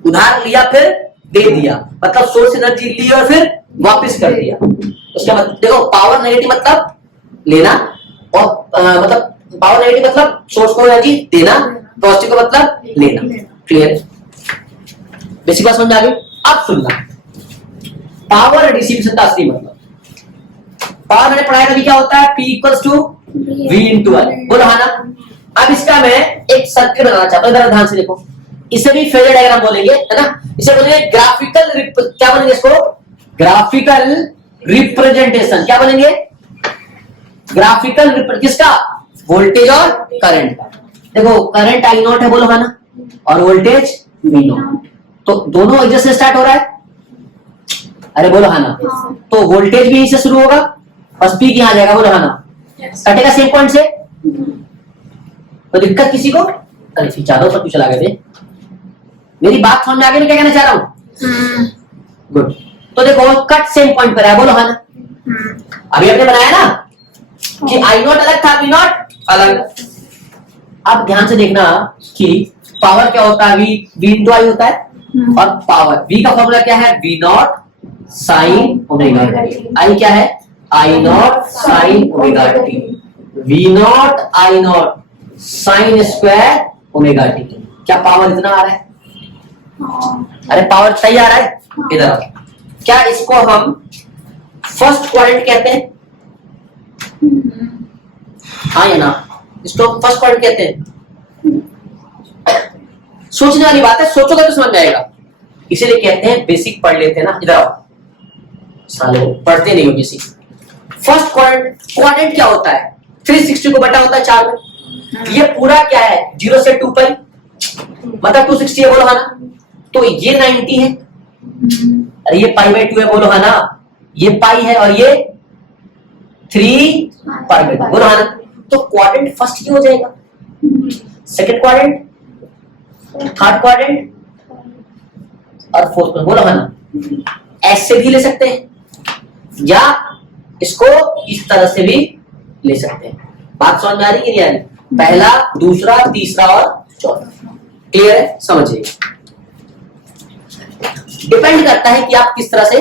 उधार लिया फिर दे दिया, मतलब सोर्स एनर्जी ली और फिर वापस कर दिया। उसका मतलब देखो, पावर नेगेटिव मतलब लेना, और मतलब पावर नेगेटिव मतलब सोर्स को एनर्जी देना, पॉजिटिव का मतलब लेना। क्लियर, बेसिक बात समझ आ गई। अब सुनना, पावर डिसिपेशन का असली मतलब, पावर मैंने पढ़ाया था क्या होता है, P equals to V into I, बोलो हाँ ना। अब इसका मैं एक सर्किट बनाना चाहता हूं, ध्यान से देखो। इसे भी फेजर डायग्राम बोलेंगे, है ना। इसे बोलेंगे ग्राफिकल, क्या बोलेंगे इसको, ग्राफिकल रिप्रेजेंटेशन। क्या बोलेंगे, ग्राफिकल किसका, वोल्टेज और करंट का। देखो करंट आई नॉट है, बोलो है ना, और वोल्टेज वी नॉट, तो दोनों इधर से स्टार्ट हो रहा है, अरे बोलो है ना। तो वोल्टेज भी यहीं से शुरू होगा और स्पीक यहां जाएगा, बोलो है ना, कटेगा सेम पॉइंट से। तो दिक्कत किसी को, अरे चारों सब कुछ चला गए थे, मेरी बात समझ में आ गई, क्या कहना चाह रहा हूं, गुड। तो देखो कट सेम पॉइंट पर है, बोलो है ना। अभी आपने बनाया ना कि आई नॉट अलग था, वी नॉट अलग। अब ध्यान से देखना कि पावर क्या होता है, वी इंटू आई होता है, और पावर वी का फॉर्मूला क्या है, V naught sine omega T. I क्या है, I naught sine omega T, V naught I naught sine square omega T. क्या पावर इतना आ रहा है, अरे पावर सही आ रहा है इधर। क्या इसको हम फर्स्ट क्वाड्रेंट कहते हैं, हाँ या ना, इसको फर्स्ट क्वाड्रेंट कहते हैं। सोचने वाली बात है, सोचोगे तो समझ में आएगा, इसीलिए कहते हैं बेसिक पढ़ लेते हैं ना। इधर आओ, सालों पढ़ते नहीं हो बेसिक। फर्स्ट क्वाड्रेंट क्या होता है, 360 को बटा होता है 4 में। ये पूरा क्या है, 0 से 2 पाई, मतलब 260 है, बोलो है ना। तो ये 90 है, अरे ये पाई बाई 2 है, बोलो है ना। ये पाई है और ये 3 पाई बाई 2, बोलो है ना। तो क्वाड्रेंट फर्स्ट की हो जाएगा, सेकंड क्वाड्रेंट, थर्ड क्वाड्रेंट और फोर्थ क्वाड्रेंट, बोलो है ना। ऐसे भी ले सकते हैं या इसको इस तरह से भी ले सकते हैं। बात समझ में आ रही है कि नहीं आ रही, पहला, दूसरा, तीसरा और चौथा, क्लियर है, समझिए। डिपेंड करता है कि आप किस तरह से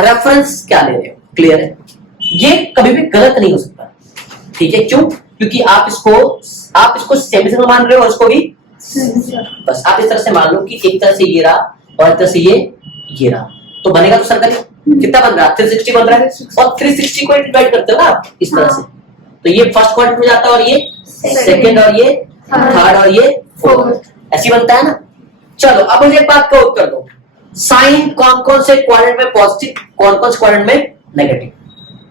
रेफरेंस क्या ले रहे हो, क्लियर है। ये कभी भी गलत नहीं हो सकता, ठीक है, क्यों, क्योंकि आप इसको सेमी मान रहे हो और इसको भी, बस आप इस तरह से मान लो कि एक तरह से ये रहा और एक तरह से ये रहा, तो बनेगा तो सर्कल कितना बन रहा है, 360 बन रहा है, और 360 को डिवाइड करते हो ना आप इस तरह से, तो ये फर्स्ट क्वाड्रेंट में जाता है और ये सेकंड और ये थर्ड और ये फोर्थ, ऐसी बनता है ना। चलो अब मुझे एक बात का उत्तर दो, साइन कौन कौन से क्वाड्रेंट में पॉजिटिव, कौन कौन से क्वाड्रेंट में नेगेटिव।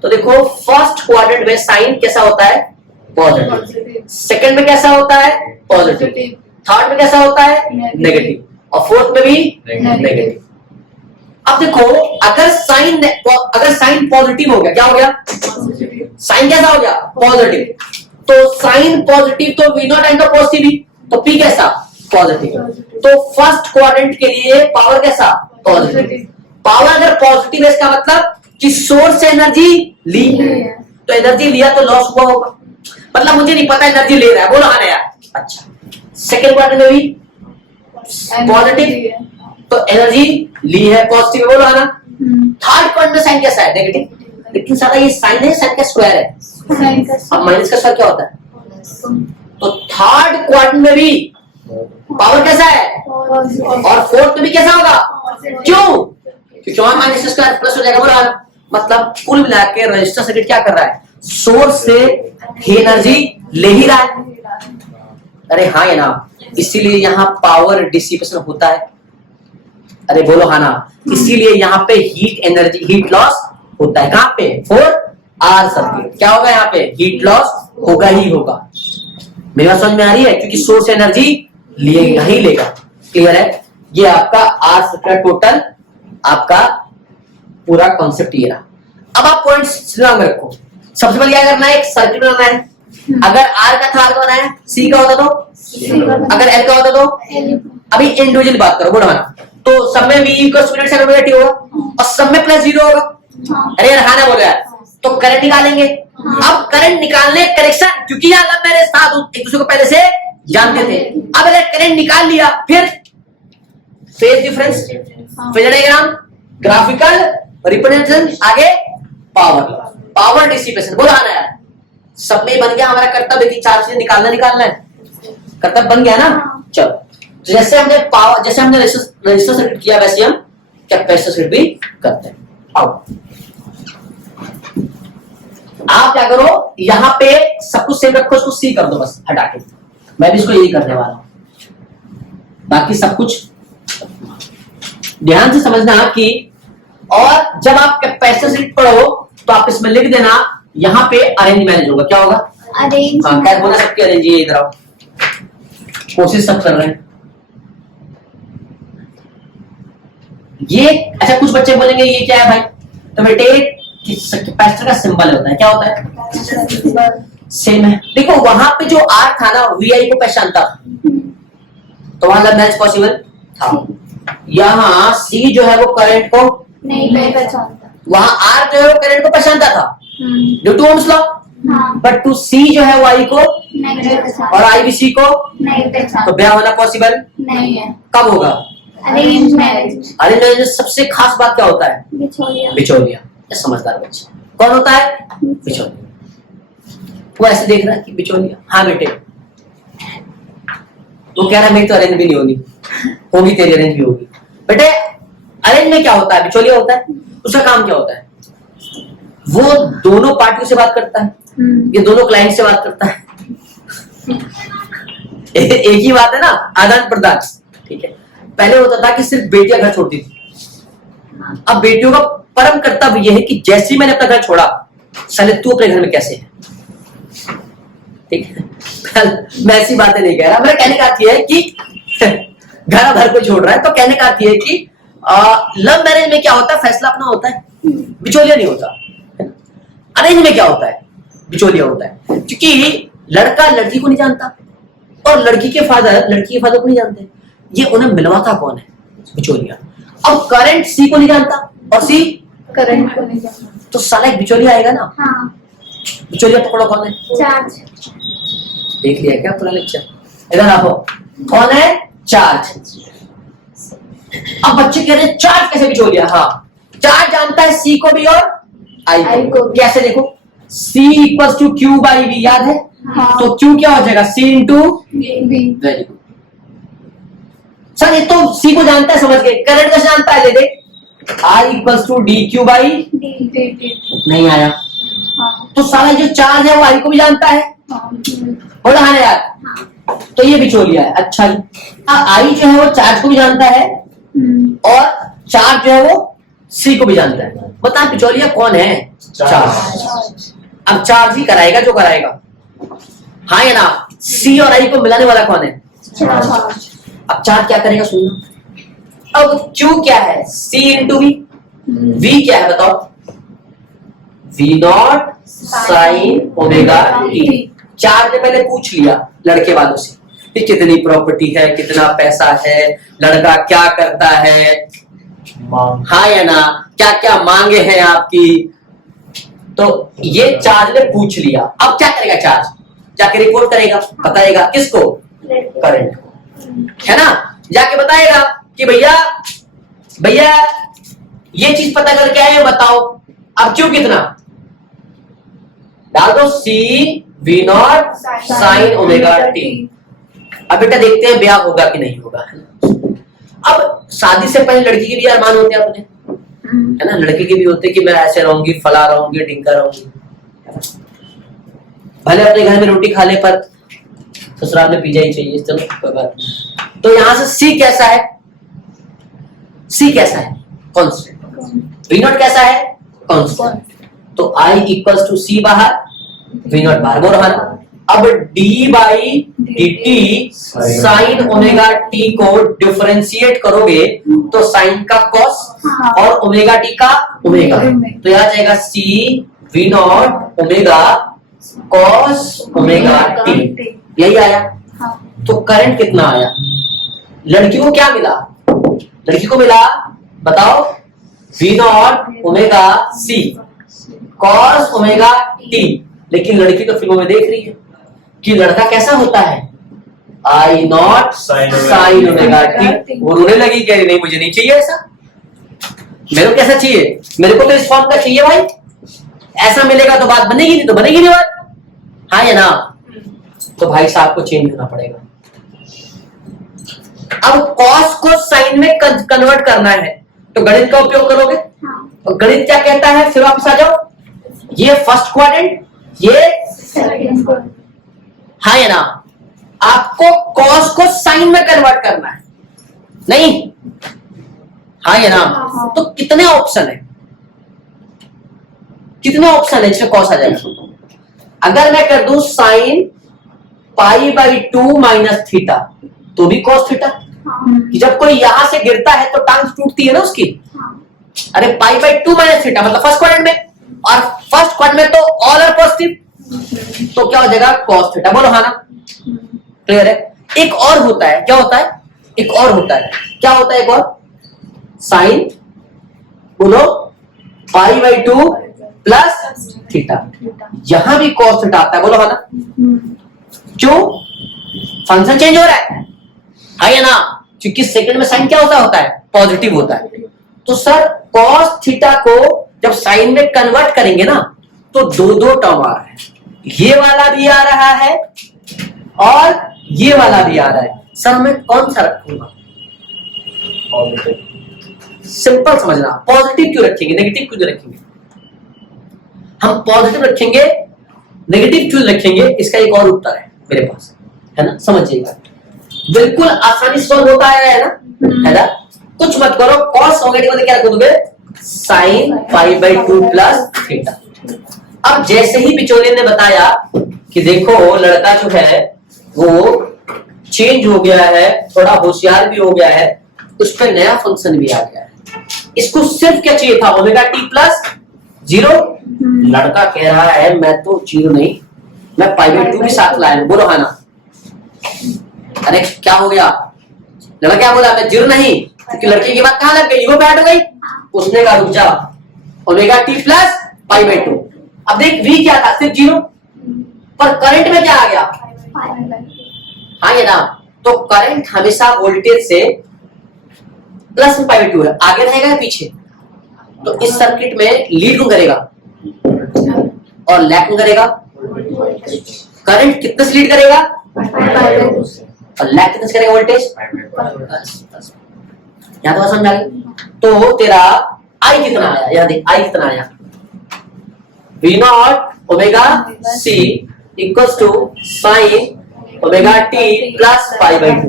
तो देखो फर्स्ट क्वाड्रेंट में साइन कैसा होता है, पॉजिटिव, सेकंड में कैसा होता है, पॉजिटिव, थर्ड में कैसा होता है, नेगेटिव, और फोर्थ में भी नेगेटिव। अब देखो अगर साइन पॉजिटिव हो गया, क्या हो गया, साइन कैसा हो गया, पॉजिटिव, तो साइन पॉजिटिव तो वी नॉट एंड पॉजिटिव ही, तो पी कैसा, पॉजिटिव। तो फर्स्ट क्वाड्रेंट के लिए पावर कैसा, पॉजिटिव। पावर अगर पॉजिटिव है, इसका मतलब कि सोर्स से एनर्जी ली, तो एनर्जी लिया तो लॉस हुआ होगा, मतलब मुझे नहीं पता एनर्जी ले रहा है, बोलो हाँ यार। अच्छा, सेकेंड क्वाड्रेंट में भी पॉजिटिव, तो एनर्जी ली है, पॉजिटिव, बोलो है ना। थर्ड क्वाड्रेंट में साइन कैसा है, नेगेटिव, लेकिन सारा ये साइन है, साइन का स्क्वायर है, अब माइनस का स्क्वायर क्या होता है, तो थर्ड क्वाड्रेंट में भी पावर कैसा है, और फोर्थ में भी कैसा होगा, क्यों, क्योंकि वहां माइनस स्क्वायर प्लस हो जाएगा, बोलो है ना। मतलब कुल मिला के रजिस्टर सर्किट क्या कर रहा है, सोर्स से ही एनर्जी ले ही रहा है, अरे हाँ या ना, इसीलिए यहाँ पावर डिसिपेशन होता है, अरे बोलो हाँ ना, इसीलिए यहाँ पे हीट एनर्जी, हीट लॉस होता है, कहां पे, 4R सर्किट, क्या होगा यहाँ पे, हीट लॉस होगा ही होगा। मेरी बात समझ में आ रही है, क्योंकि सोर्स एनर्जी लेगा ही लेगा, क्लियर है। ये आपका आर सर्किट टोटल, आपका पूरा कॉन्सेप्ट ये रहा। अब आप पॉइंट्स ध्यान में रखो, सबसे पहले क्या करना है, एक सर्किट बनाना है, अगर आर का था, आर का बनाया, सी का होता तो, अगर एल का होता तो, अभी इंडिविजुअल बात करो, बोलो ना, तो सब में v = होगा और सब में +0 होगा, अरे यार हाँ ना बोलो यार, तो करंट निकालेंगे। अब करंट निकालने करेक्शन, क्योंकि यहाँ मेरे साथ एक दूसरे को पहले से जानते थे, अब अगर करंट निकाल लिया, फिर phase difference, phasor diagram, graphical representation, आगे पावर डिसिपेशन, बोलो हाँ ना यार, सब में बन गया हमारा कर्तव्य कि 4 चीजें निकालना है, कर्तव्य बन गया ना। चलो, तो जैसे हमने रजिस्टर सर्किट किया, वैसे हम कैपेसिटर सर्किट भी करते हैं। आओ आप क्या करो, यहां पे सब कुछ सेव रखो, इसको सी कर दो बस हटा के, मैं भी इसको यही करने वाला हूं। बाकी सब कुछ ध्यान से समझना कि, और जब आप कैपेसिटर शीट पढ़ो तो आप इसमें लिख देना, यहाँ पे अरेंज मैनेज होगा, क्या होगा? अरेंज। हाँ, क्या बोला सबके अरेंज, ये इधर आओ, कोशिश सब कर रहे हैं ये। अच्छा, कुछ बच्चे बोलेंगे ये क्या है भाई, तो बेटे कैपेसिटर का सिंबल होता है, क्या होता है? सेम है। देखो वहां पे जो आर था ना, वीआई को पहचानता था, तो वहां लव मैच पॉसिबल था। यहाँ सी जो है वो करंट को नहीं पहचानता, वहां आर जो है वो करंट को पहचानता था due to Ohm's law, but to C जो है वो आई को नहीं पहचानता और आई भी सी को, नहीं तो पहचानता, ब्याह होना पॉसिबल नहीं है। कब होगा? Arrange marriage. अरेंज मैरिज में सबसे खास बात क्या होता है? बिचौलिया। बिचौलिया। ये समझदार बच्चा कौन होता है? बिचौलिया। वो ऐसे देख रहा है कि बिचौलिया, हाँ बेटे, वो कह रहा है मेरी तो अरेंज भी नहीं होगी, होगी तेरी अरेंज भी होगी। बेटे अरेंज में क्या होता है? बिचौलिया होता है। उसका काम क्या होता है? वो दोनों पार्टियों से बात करता है, ये दोनों क्लाइंट से बात करता है एक ही बात है ना, आदान प्रदान, ठीक है। पहले होता था कि सिर्फ बेटियां घर छोड़ती थी, अब बेटियों का परम कर्तव्य यह है कि जैसे ही मैंने अपना घर छोड़ा, साले तू अपने घर में कैसे है, ठीक है। मैं ऐसी बातें नहीं कह रहा, मेरा कहने का अर्थ यह है कि घर भर को छोड़ रहा है, तो कहने का अर्थ यह है कि लव मैरिज में क्या होता है? फैसला अपना होता है, बिचौलिया नहीं होता। अरेंज में क्या होता है? बिचौलिया होता है, क्योंकि लड़का लड़की को नहीं जानता और लड़की के फादर लड़की के फादर को नहीं जानते, ये उन्हें मिलवाता कौन है? बिचौलिया। अब करंट सी को नहीं जानता और सी करंट को नहीं जानता, तो साला एक बिचौलिया आएगा ना। हाँ। बिचौलिया पकड़ो कौन है? चार्ज। देख लिया क्या पूरा लेक्चर? इधर आओ, कौन है? चार्ज। अब बच्चे कह रहे हैं चार्ज कैसे बिचौलिया? हाँ, चार्ज जानता है सी को भी और आई को। कैसे? देखो, C equals to Q by V, याद है? हाँ। तो क्यू क्या हो जाएगा? C into B. Very good sir, ये तो C को जानता है, समझ गए। करंट कैसे जानता है? ले दे, I equals to D Q by, नहीं आया। हाँ। तो साला जो चार्ज है वो आई को भी जानता है, बोला हाँ यार, तो ये बिचौलिया है। अच्छा जी, आई जो है वो चार्ज को भी जानता है और चार्ज जो है वो सी को भी जानता है। बता बिचौलिया कौन है? चार्ज। अब चार्ज ही कराएगा जो कराएगा, हाँ या ना? सी और आई को मिलाने वाला कौन है? चार्ज। अब चार्ज क्या करेगा सुनना। अब क्यू क्या है? सी इंटू वी। वी क्या है बताओ? V naught sine omega T. Charge ने पहले पूछ लिया लड़के वालों से कि कितनी प्रॉपर्टी है, कितना पैसा है, लड़का क्या करता है, हाँ या ना, क्या क्या मांगे हैं आपकी। तो ये चार्ज ने पूछ लिया। अब क्या करेगा चार्ज? जाके रिपोर्ट करेगा, बताएगा किसको? करंट को, है ना? जाके बताएगा कि भैया भैया ये चीज पता करके आए, बताओ अब क्यों कितना डाल दो, C V naught sine omega T. अब बेटा देखते हैं ब्याह होगा कि नहीं होगा, है ना? अब शादी से पहले लड़की के भी अरमान होते हैं अपने, है ना? लड़के के भी होते हैं कि मैं ऐसे रहूंगी, फला रहूंगी, ढिंका रहूंगी, भले अपने घर में रोटी खा ले पर ससुराल में पिज्जा ही चाहिए। चलो कोई बात नहीं। तो यहां से सी कैसा है? सी कैसा है? कांस्टेंट। वी नॉट कैसा है? कांस्टेंट। तो आई इक्वल्स टू सी बाहर, वी नॉट बाहर, बोल रहा ना। अब D by D T sign omega T को डिफरेंशिएट करोगे तो साइन का कॉस और ओमेगा टी का ओमेगा, तो यह आ जाएगा C V naught omega cos omega T. यही आया। तो करंट कितना आया? लड़की को क्या मिला? लड़की को मिला बताओ V naught omega C cos omega T. लेकिन लड़की तो फिल्मों में देख रही है कि लड़का कैसा होता है, I naught sine omega T. वो रोने लगी, कह रही नहीं मुझे नहीं चाहिए ऐसा, मेरे को कैसा चाहिए, मेरे को तो इस फॉर्म का चाहिए भाई, ऐसा मिलेगा तो बात बनेगी, नहीं तो बनेगी नहीं बात, हाँ या ना? तो भाई साहब को चेंज होना पड़ेगा। अब कॉस को साइन में कन्वर्ट करना है तो गणित का उपयोग करोगे। और गणित क्या कहता है? फिर वापस आ जाओ, ये फर्स्ट क्वाड्रेंट, ये हाँ या ना? आपको कॉस को साइन में कन्वर्ट करना है। नहीं, हाँ या ना? हाँ। तो कितने ऑप्शन है, कितने ऑप्शन है इसमें कॉस आ जाएगा? अगर मैं कर दूं sine pi by 2 minus theta तो भी कॉस थीटा। कि जब कोई यहां से गिरता है तो टांग टूटती है ना उसकी। अरे पाई बाई 2 माइनस थीटा मतलब फर्स्ट क्वाड्रेंट में, और फर्स्ट क्वाड्रेंट में तो ऑल आर पॉजिटिव, तो क्या हो जाएगा कॉस थीटा। बोलो हाँ ना? क्लियर है? एक और होता है, क्या होता है? एक और होता है, क्या होता है एक और? साइन, बोलो, पाई बाई 2 प्लस थीटा, यहां भी कॉस थीटा आता है। बोलो हाँ ना? क्यों? फंक्शन चेंज हो रहा है या ना? क्योंकि सेकंड में साइन क्या होता है? पॉजिटिव होता है। तो सर कॉस थीटा को जब साइन में कन्वर्ट करेंगे ना तो दो टर्म आ रहा है, ये वाला भी आ रहा है और ये वाला भी आ रहा है। सर मैं कौन सा रखूंगा? सिंपल समझना, पॉजिटिव क्यों रखेंगे, नेगेटिव क्यों रखेंगे? हम पॉजिटिव रखेंगे, नेगेटिव क्यों रखेंगे? इसका एक और उत्तर है मेरे पास, है ना? समझिएगा, बिल्कुल आसानी सॉल्व होता है ना? है ना? कुछ मत करो, कॉस नेगेटिव में क्या रख दोगे? Sine pi by 2 plus theta. अब जैसे ही बिचौलिए ने बताया कि देखो लड़का जो है वो चेंज हो गया है, थोड़ा होशियार भी हो गया है, उस पर नया फंक्शन भी आ गया है, इसको सिर्फ क्या चाहिए था? Omega T plus 0। लड़का कह रहा है मैं तो 0 नहीं, मैं पाई बाई 2 भी साथ लाया। बोलो हाँ ना? अरे क्या हो गया? लड़का क्या बोला? मैं 0 नहीं, क्योंकि लड़के की बात कहां लग गई? वो बैठ हो गई। उसने कहा रुक जा, omega T plus pi by 2। अब देख v क्या था? सिर्फ 0, पर करंट में क्या आ गया? हाँ ये ना? तो करंट हमेशा वोल्टेज से प्लस में पाई बाई 2 है, आगे रहेगा या पीछे? तो इस सर्किट में लीड कौन करेगा और लैग कौन करेगा? करंट कितने से लीड करेगा और लैग कितने से करेगा? वोल्टेज। यहां तो समझ आ गई? तो तेरा आई कितना आया? यहां देख आई कितना आया? V naught omega C equals to sine omega t plus pi by 2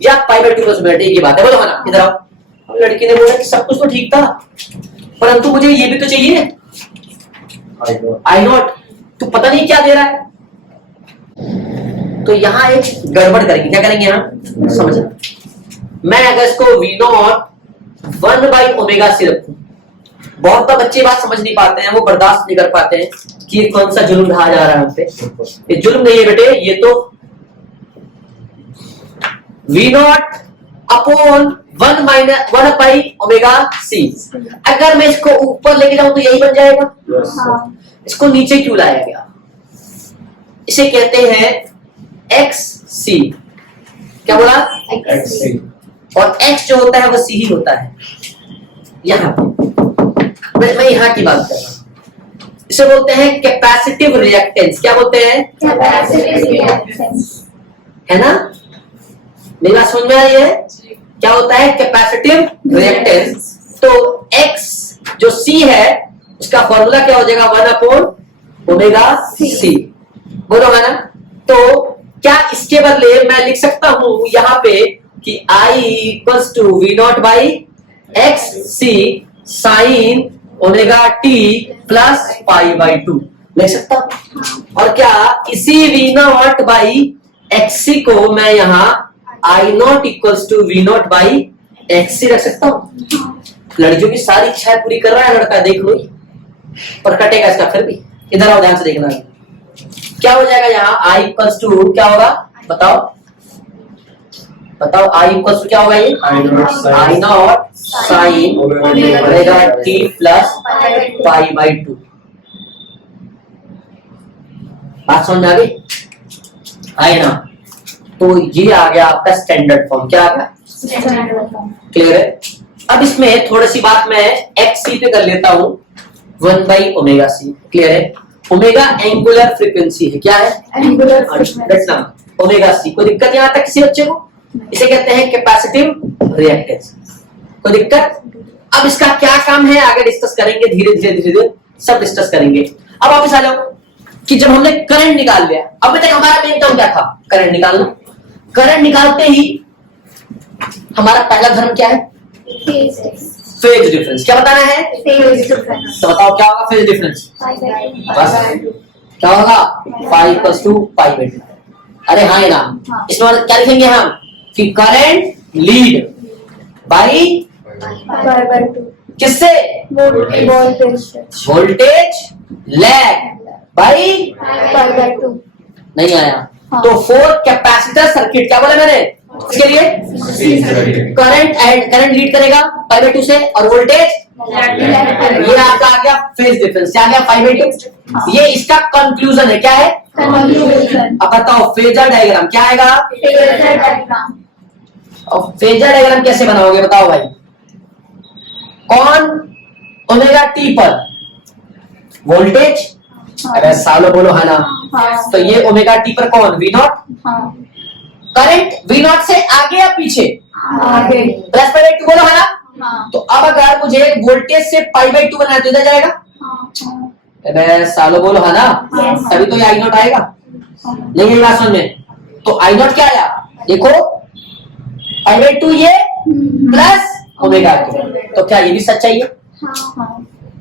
या pi by 2 plus omega t की बात है। बोलो ना? इधर आओ। लड़की ने बोला कि सब कुछ तो ठीक था, परंतु मुझे ये भी तो चाहिए आई नॉट। तू पता नहीं क्या दे रहा है। तो यहां एक गड़बड़ करेंगे। क्या करेंगे? यहां समझना, मैं अगर इसको V not 1 by omega C रखूं, बहुत बार बच्चे बात समझ नहीं पाते हैं, वो बर्दाश्त नहीं कर पाते हैं कि ये कौन सा जुल्म ढहा जा रहा है हमसे। ये जुल्म नहीं है बेटे, ये तो V not upon 1 by omega C। अगर मैं इसको ऊपर लेके जाऊं तो यही बन जाएगा। इसको नीचे क्यों लाया गया? इसे कहते हैं XC। क्या बोला? XC। और X जो होता है वो C ही होता है। यहां मैं यहाँ की बात कर रहा हूं। इसे बोलते हैं कैपेसिटिव रिएक्टेंस। क्या बोलते हैं? है ना? मेरी बात समझ में आ रही है? क्या होता है? Capacitive reactance. तो X जो C है उसका फॉर्मूला क्या हो जाएगा? 1 अपॉन ओमेगा C। बोलो है ना? तो क्या इसके बदले मैं लिख सकता हूं यहाँ पे कि I equals to V naught by X C sine omega T plus pi by 2 लिख सकता हूं। और क्या इसी V naught by X C को मैं यहाँ I naught equals to V naught by X C रख सकता हूं। लड़कियों की सारी इच्छाएं पूरी कर रहा है लड़का, देख लो, पर कटेगा इसका फिर भी। इधर आओ, ध्यान से देखना। क्या हो जाएगा यहाँ? I इक्वल्स टू क्या होगा? बताओ बताओ। I इक्वल्स टू क्या होगा? ये I not sine omega T plus pi by 2। बात समझ आ गई? आए ना? तो ये आ गया आपका स्टैंडर्ड फॉर्म। क्या आ गया? क्लियर है? अब इसमें थोड़ी सी बात मैं एक्स सी पे कर लेता हूं, 1 बाई ओमेगा सी। क्लियर है? ओमेगा एंगुलर फ्रीक्वेंसी है। क्या है? एंगुलर रटना ओमेगा सी। कोई दिक्कत यहां तक किसी बच्चे को? इसे कहते हैं कैपेसिटिव रिएक्टेंस। कोई दिक्कत? अब इसका क्या काम है आगे डिस्कस करेंगे, धीरे धीरे धीरे धीरे सब डिस्कस करेंगे। अब वापस आ जाओ कि जब हमने करंट निकाल लिया, अब तक हमारा मेन काम क्या था? करंट निकालना। करंट निकालते ही हमारा पहला धर्म क्या है? Phase difference. क्या बताना है? तो बताओ क्या होगा फेज डिफरेंस? बस क्या होगा? 5 + 2 π/2। अरे हाँ, ये नाम इसमें क्या लिखेंगे हम कि करंट लीड बाई किससे? वोल्टेज लैग बाई नहीं आया। तो 4 कैपेसिटर सर्किट, क्या बोला मैंने इसके लिए? करंट लीड करेगा π/2 से और वोल्टेज ये आपका आ गया फेज डिफरेंस। क्या आ गया? 5/2। ये इसका कंक्लूजन है। क्या है? अब बताओ फेजर डायग्राम क्या आएगा? और फेजर डायग्राम कैसे बनाओगे बताओ भाई? कौन ओमेगा टी पर वोल्टेज, अरे सालो बोलो है ना। तो ये ओमेगा टी पर कौन? V0। करंट V0 से आगे या पीछे? प्लस π/2 बोलो है ना। तो अब अगर मुझे वोल्टेज से π/2 बनाना तो इधर जाएगा। अरे सालो बोलो है ना। तभी तो ये I0 आएगा। नहीं है बात समझ में? तो I0 क्या आया? देखो π/2 ये प्लस ओमेगा टी। तो क्या ये भी सच्चाई है?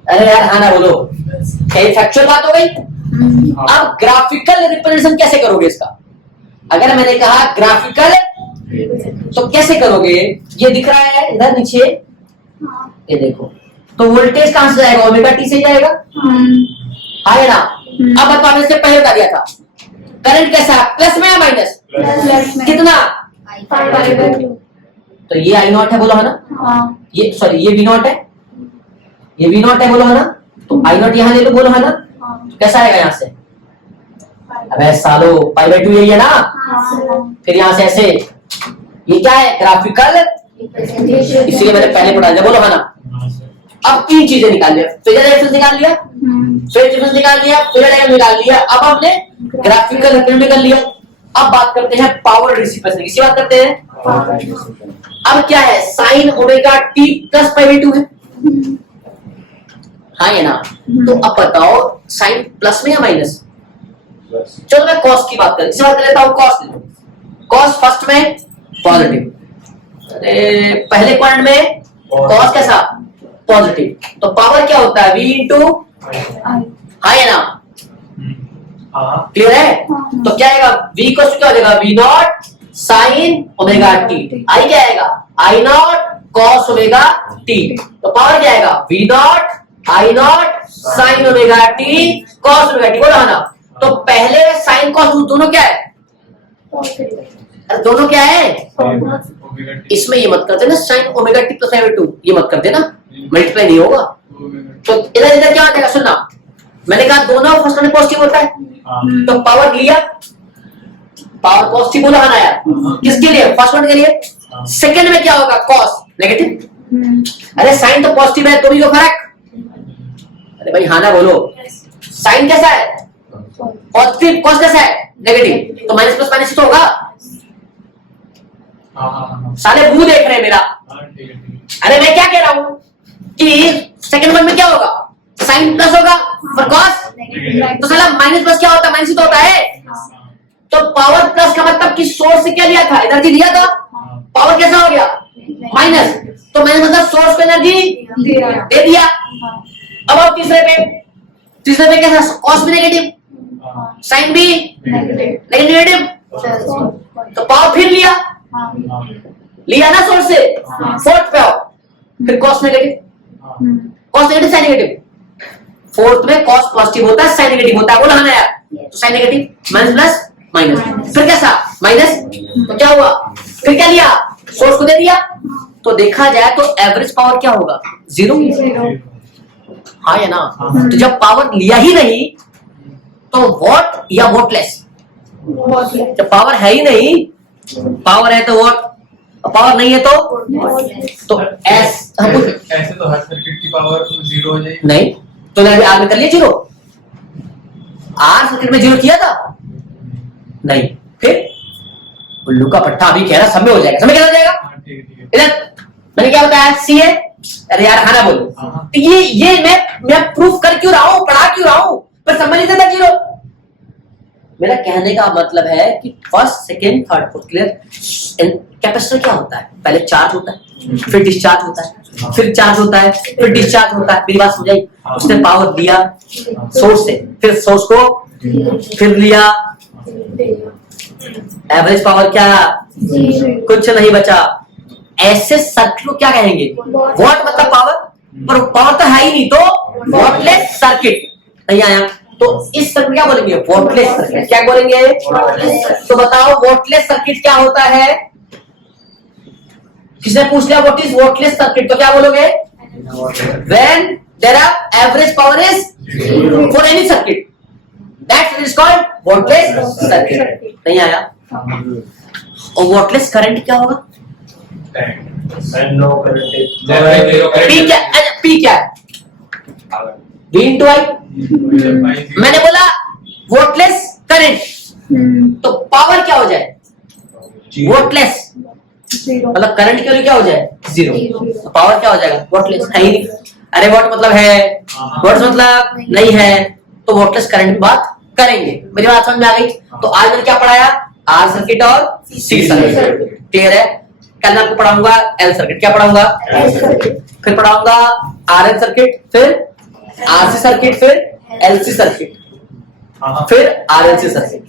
अरे यार हाँ ना बोलो। क्या फैक्चुअल बात हो गई? अब ग्राफिकल रिप्रेजेंटेशन कैसे करोगे इसका? अगर मैंने कहा ग्राफिकल तो कैसे करोगे? ये दिख रहा है इधर नीचे, ये देखो। तो वोल्टेज कहां से जाएगा? ओमेगा टी से जाएगा। है ना। अब बताओ, मैंने इससे पहले बता दिया था करंट कैसा? प्लस में या माइनस? कितना? तो ये I0 है बोलो है ना। ये सॉरी ये V0 है, ये V0 है बोलो है ना। तो I0 यहाँ ले लो बोलो है ना। कैसा आएगा यहाँ से? अबे सालो π/2 यही है ना। फिर यहाँ से ऐसे, ये क्या है? ग्राफिकल। इसीलिए मैंने पहले पढ़ा दिया बोलो है ना। अब 3 चीजें निकाल लिया। फेजर डिफरेंस निकाल लिया, फेज डिफरेंस निकाल लिया, फेजर डायग्राम निकाल लिया। अब हमने ग्राफिकल रिप्रेजेंट कर लिया। अब बात करते हैं पावर डिसिपेशन की। बात करते हैं अब क्या है? साइन ओमेगा टी प्लस π/2 है। हाँ ये ना। तो अब बताओ साइन प्लस में या माइनस? चलो मैं कॉस की बात करें, इसे बात कर लेता हूं। कॉस कॉस फर्स्ट में पॉजिटिव, अरे पहले क्वाड्रेंट में कॉस कैसा? पॉजिटिव। तो पावर क्या होता है? V इंटू हाँ ये ना। क्लियर है? तो क्या आएगा? V को क्या हो जाएगा? V0 sign omega T. I क्या आएगा? I0 cos omega T. तो पावर क्या आएगा? V0 I0 sign omega T cos omega T. बोलो ना। तो पहले साइन कॉस दोनों क्या है? दोनों क्या है? इसमें ये मत करते ना साइन ओमेगा टी प्लस π/2, ये मत करते ना, मल्टीप्लाई नहीं होगा। तो इधर इधर क्या हो जाएगा? सुनना, मैंने कहा दोनों फर्स्ट में पॉजिटिव होता है। तो पावर लिया, पावर पॉजिटिव बोला है ना यार। किसके लिए? फर्स्ट वन के लिए। सेकंड में क्या होगा? Cos negative. अरे साइन तो पॉजिटिव है तो भी जो फर्क। अरे भाई हाँ ना बोलो। साइन कैसा है? पॉजिटिव। कॉस कैसा है? नेगेटिव। तो माइनस प्लस माइनस तो होगा। साले मुंह देख रहे हैं मेरा। अरे मैं क्या कह रहा हूं कि सेकंड वन में क्या होगा? साइन प्लस होगा और कॉस। तो साला माइनस प्लस क्या होता है? माइनस ही तो होता है। तो पावर प्लस का मतलब कि सोर्स से क्या लिया था? एनर्जी लिया था। पावर कैसा हो गया? माइनस। तो मैंने मतलब सोर्स को एनर्जी दे दिया। अब आओ तीसरे पे। तीसरे पे कैसा? कॉस भी नेगेटिव, साइन भी नेगेटिव। तो पावर फिर लिया ना सोर्स से। फोर्थ पे आओ, फिर cos negative, cos negative sine negative. Fourth में कॉस पॉजिटिव होता है, साइन नेगेटिव होता है। बोला ना यार। तो sine negative minus plus minus, फिर कैसा? माइनस। तो क्या हुआ? फिर क्या लिया? सोर्स को दे दिया। तो देखा जाए तो एवरेज पावर क्या होगा? 0। हाँ या ना। तो जब पावर लिया ही नहीं तो वॉट या वॉटलेस। जब पावर है ही नहीं, पावर है तो वॉट, पावर नहीं है तो ऐसे तो हर सर्किट की पावर 0 हो जाएगी। नहीं तो आर में कर लिया 0। आर सर्किट में 0 किया था नहीं। फिर उल्लू का पट्टा अभी कह रहा सब में हो जाएगा। सब में क्या हो जाएगा? इधर मैंने क्या बताया? सी है। अरे यार खाना बोलो। तो ये मैं प्रूफ कर क्यों रहा हूं? पढ़ा क्यों रहा हूं? पर समझ नहीं देता 0। मेरा कहने का मतलब है कि first second third fourth, clear. Capacitor क्या होता है? पहले चार्ज होता है, फिर डिस्चार्ज होता है, फिर चार्ज होता है, फिर डिस्चार्ज होता है। मेरी बात समझाई? उसने पावर दिया सोर्स से, फिर सोर्स को फिर लिया, एवरेज पावर क्या? कुछ नहीं बचा। ऐसे सर्किट को क्या कहेंगे? वॉट मतलब पावर, पर पावर तो है ही नहीं, तो वॉटलेस सर्किट। नहीं आया तो इस सर्किट क्या बोलेंगे? Wattless circuit. क्या बोलेंगे? तो बताओ वॉटलेस सर्किट क्या होता है? किसने पूछ लिया व्हाट इज वॉटलेस सर्किट, तो क्या बोलोगे? When there are average power is for any circuit, that is called wattless circuit. नहीं आया? और वॉटलेस करंट क्या होगा? No current. पी क्या? अच्छा पी क्या है? V इंटू आई। मैंने बोला वोटलेस करंट, तो पावर क्या हो जाए? वोटलेस, मतलब करंट के लिए क्या हो जाए? जीरो। तो पावर क्या हो जाएगा? वोटलेस। है ही नहीं। अरे वोट मतलब है, वोट मतलब नहीं है, तो वोटलेस करंट की बात करेंगे। मेरी बात समझ में आ गई? तो आज मैंने क्या पढ़ाया? आर सर्किट और सी सर्किट। क्लियर है? कल मैं आपको पढ़ाऊंगा एल सर्किट। क्या पढ़ाऊंगा? फिर पढ़ाऊंगा आर एल सर्किट, फिर आरसी सर्किट, फिर एलसी सर्किट, फिर आरएलसी सर्किट।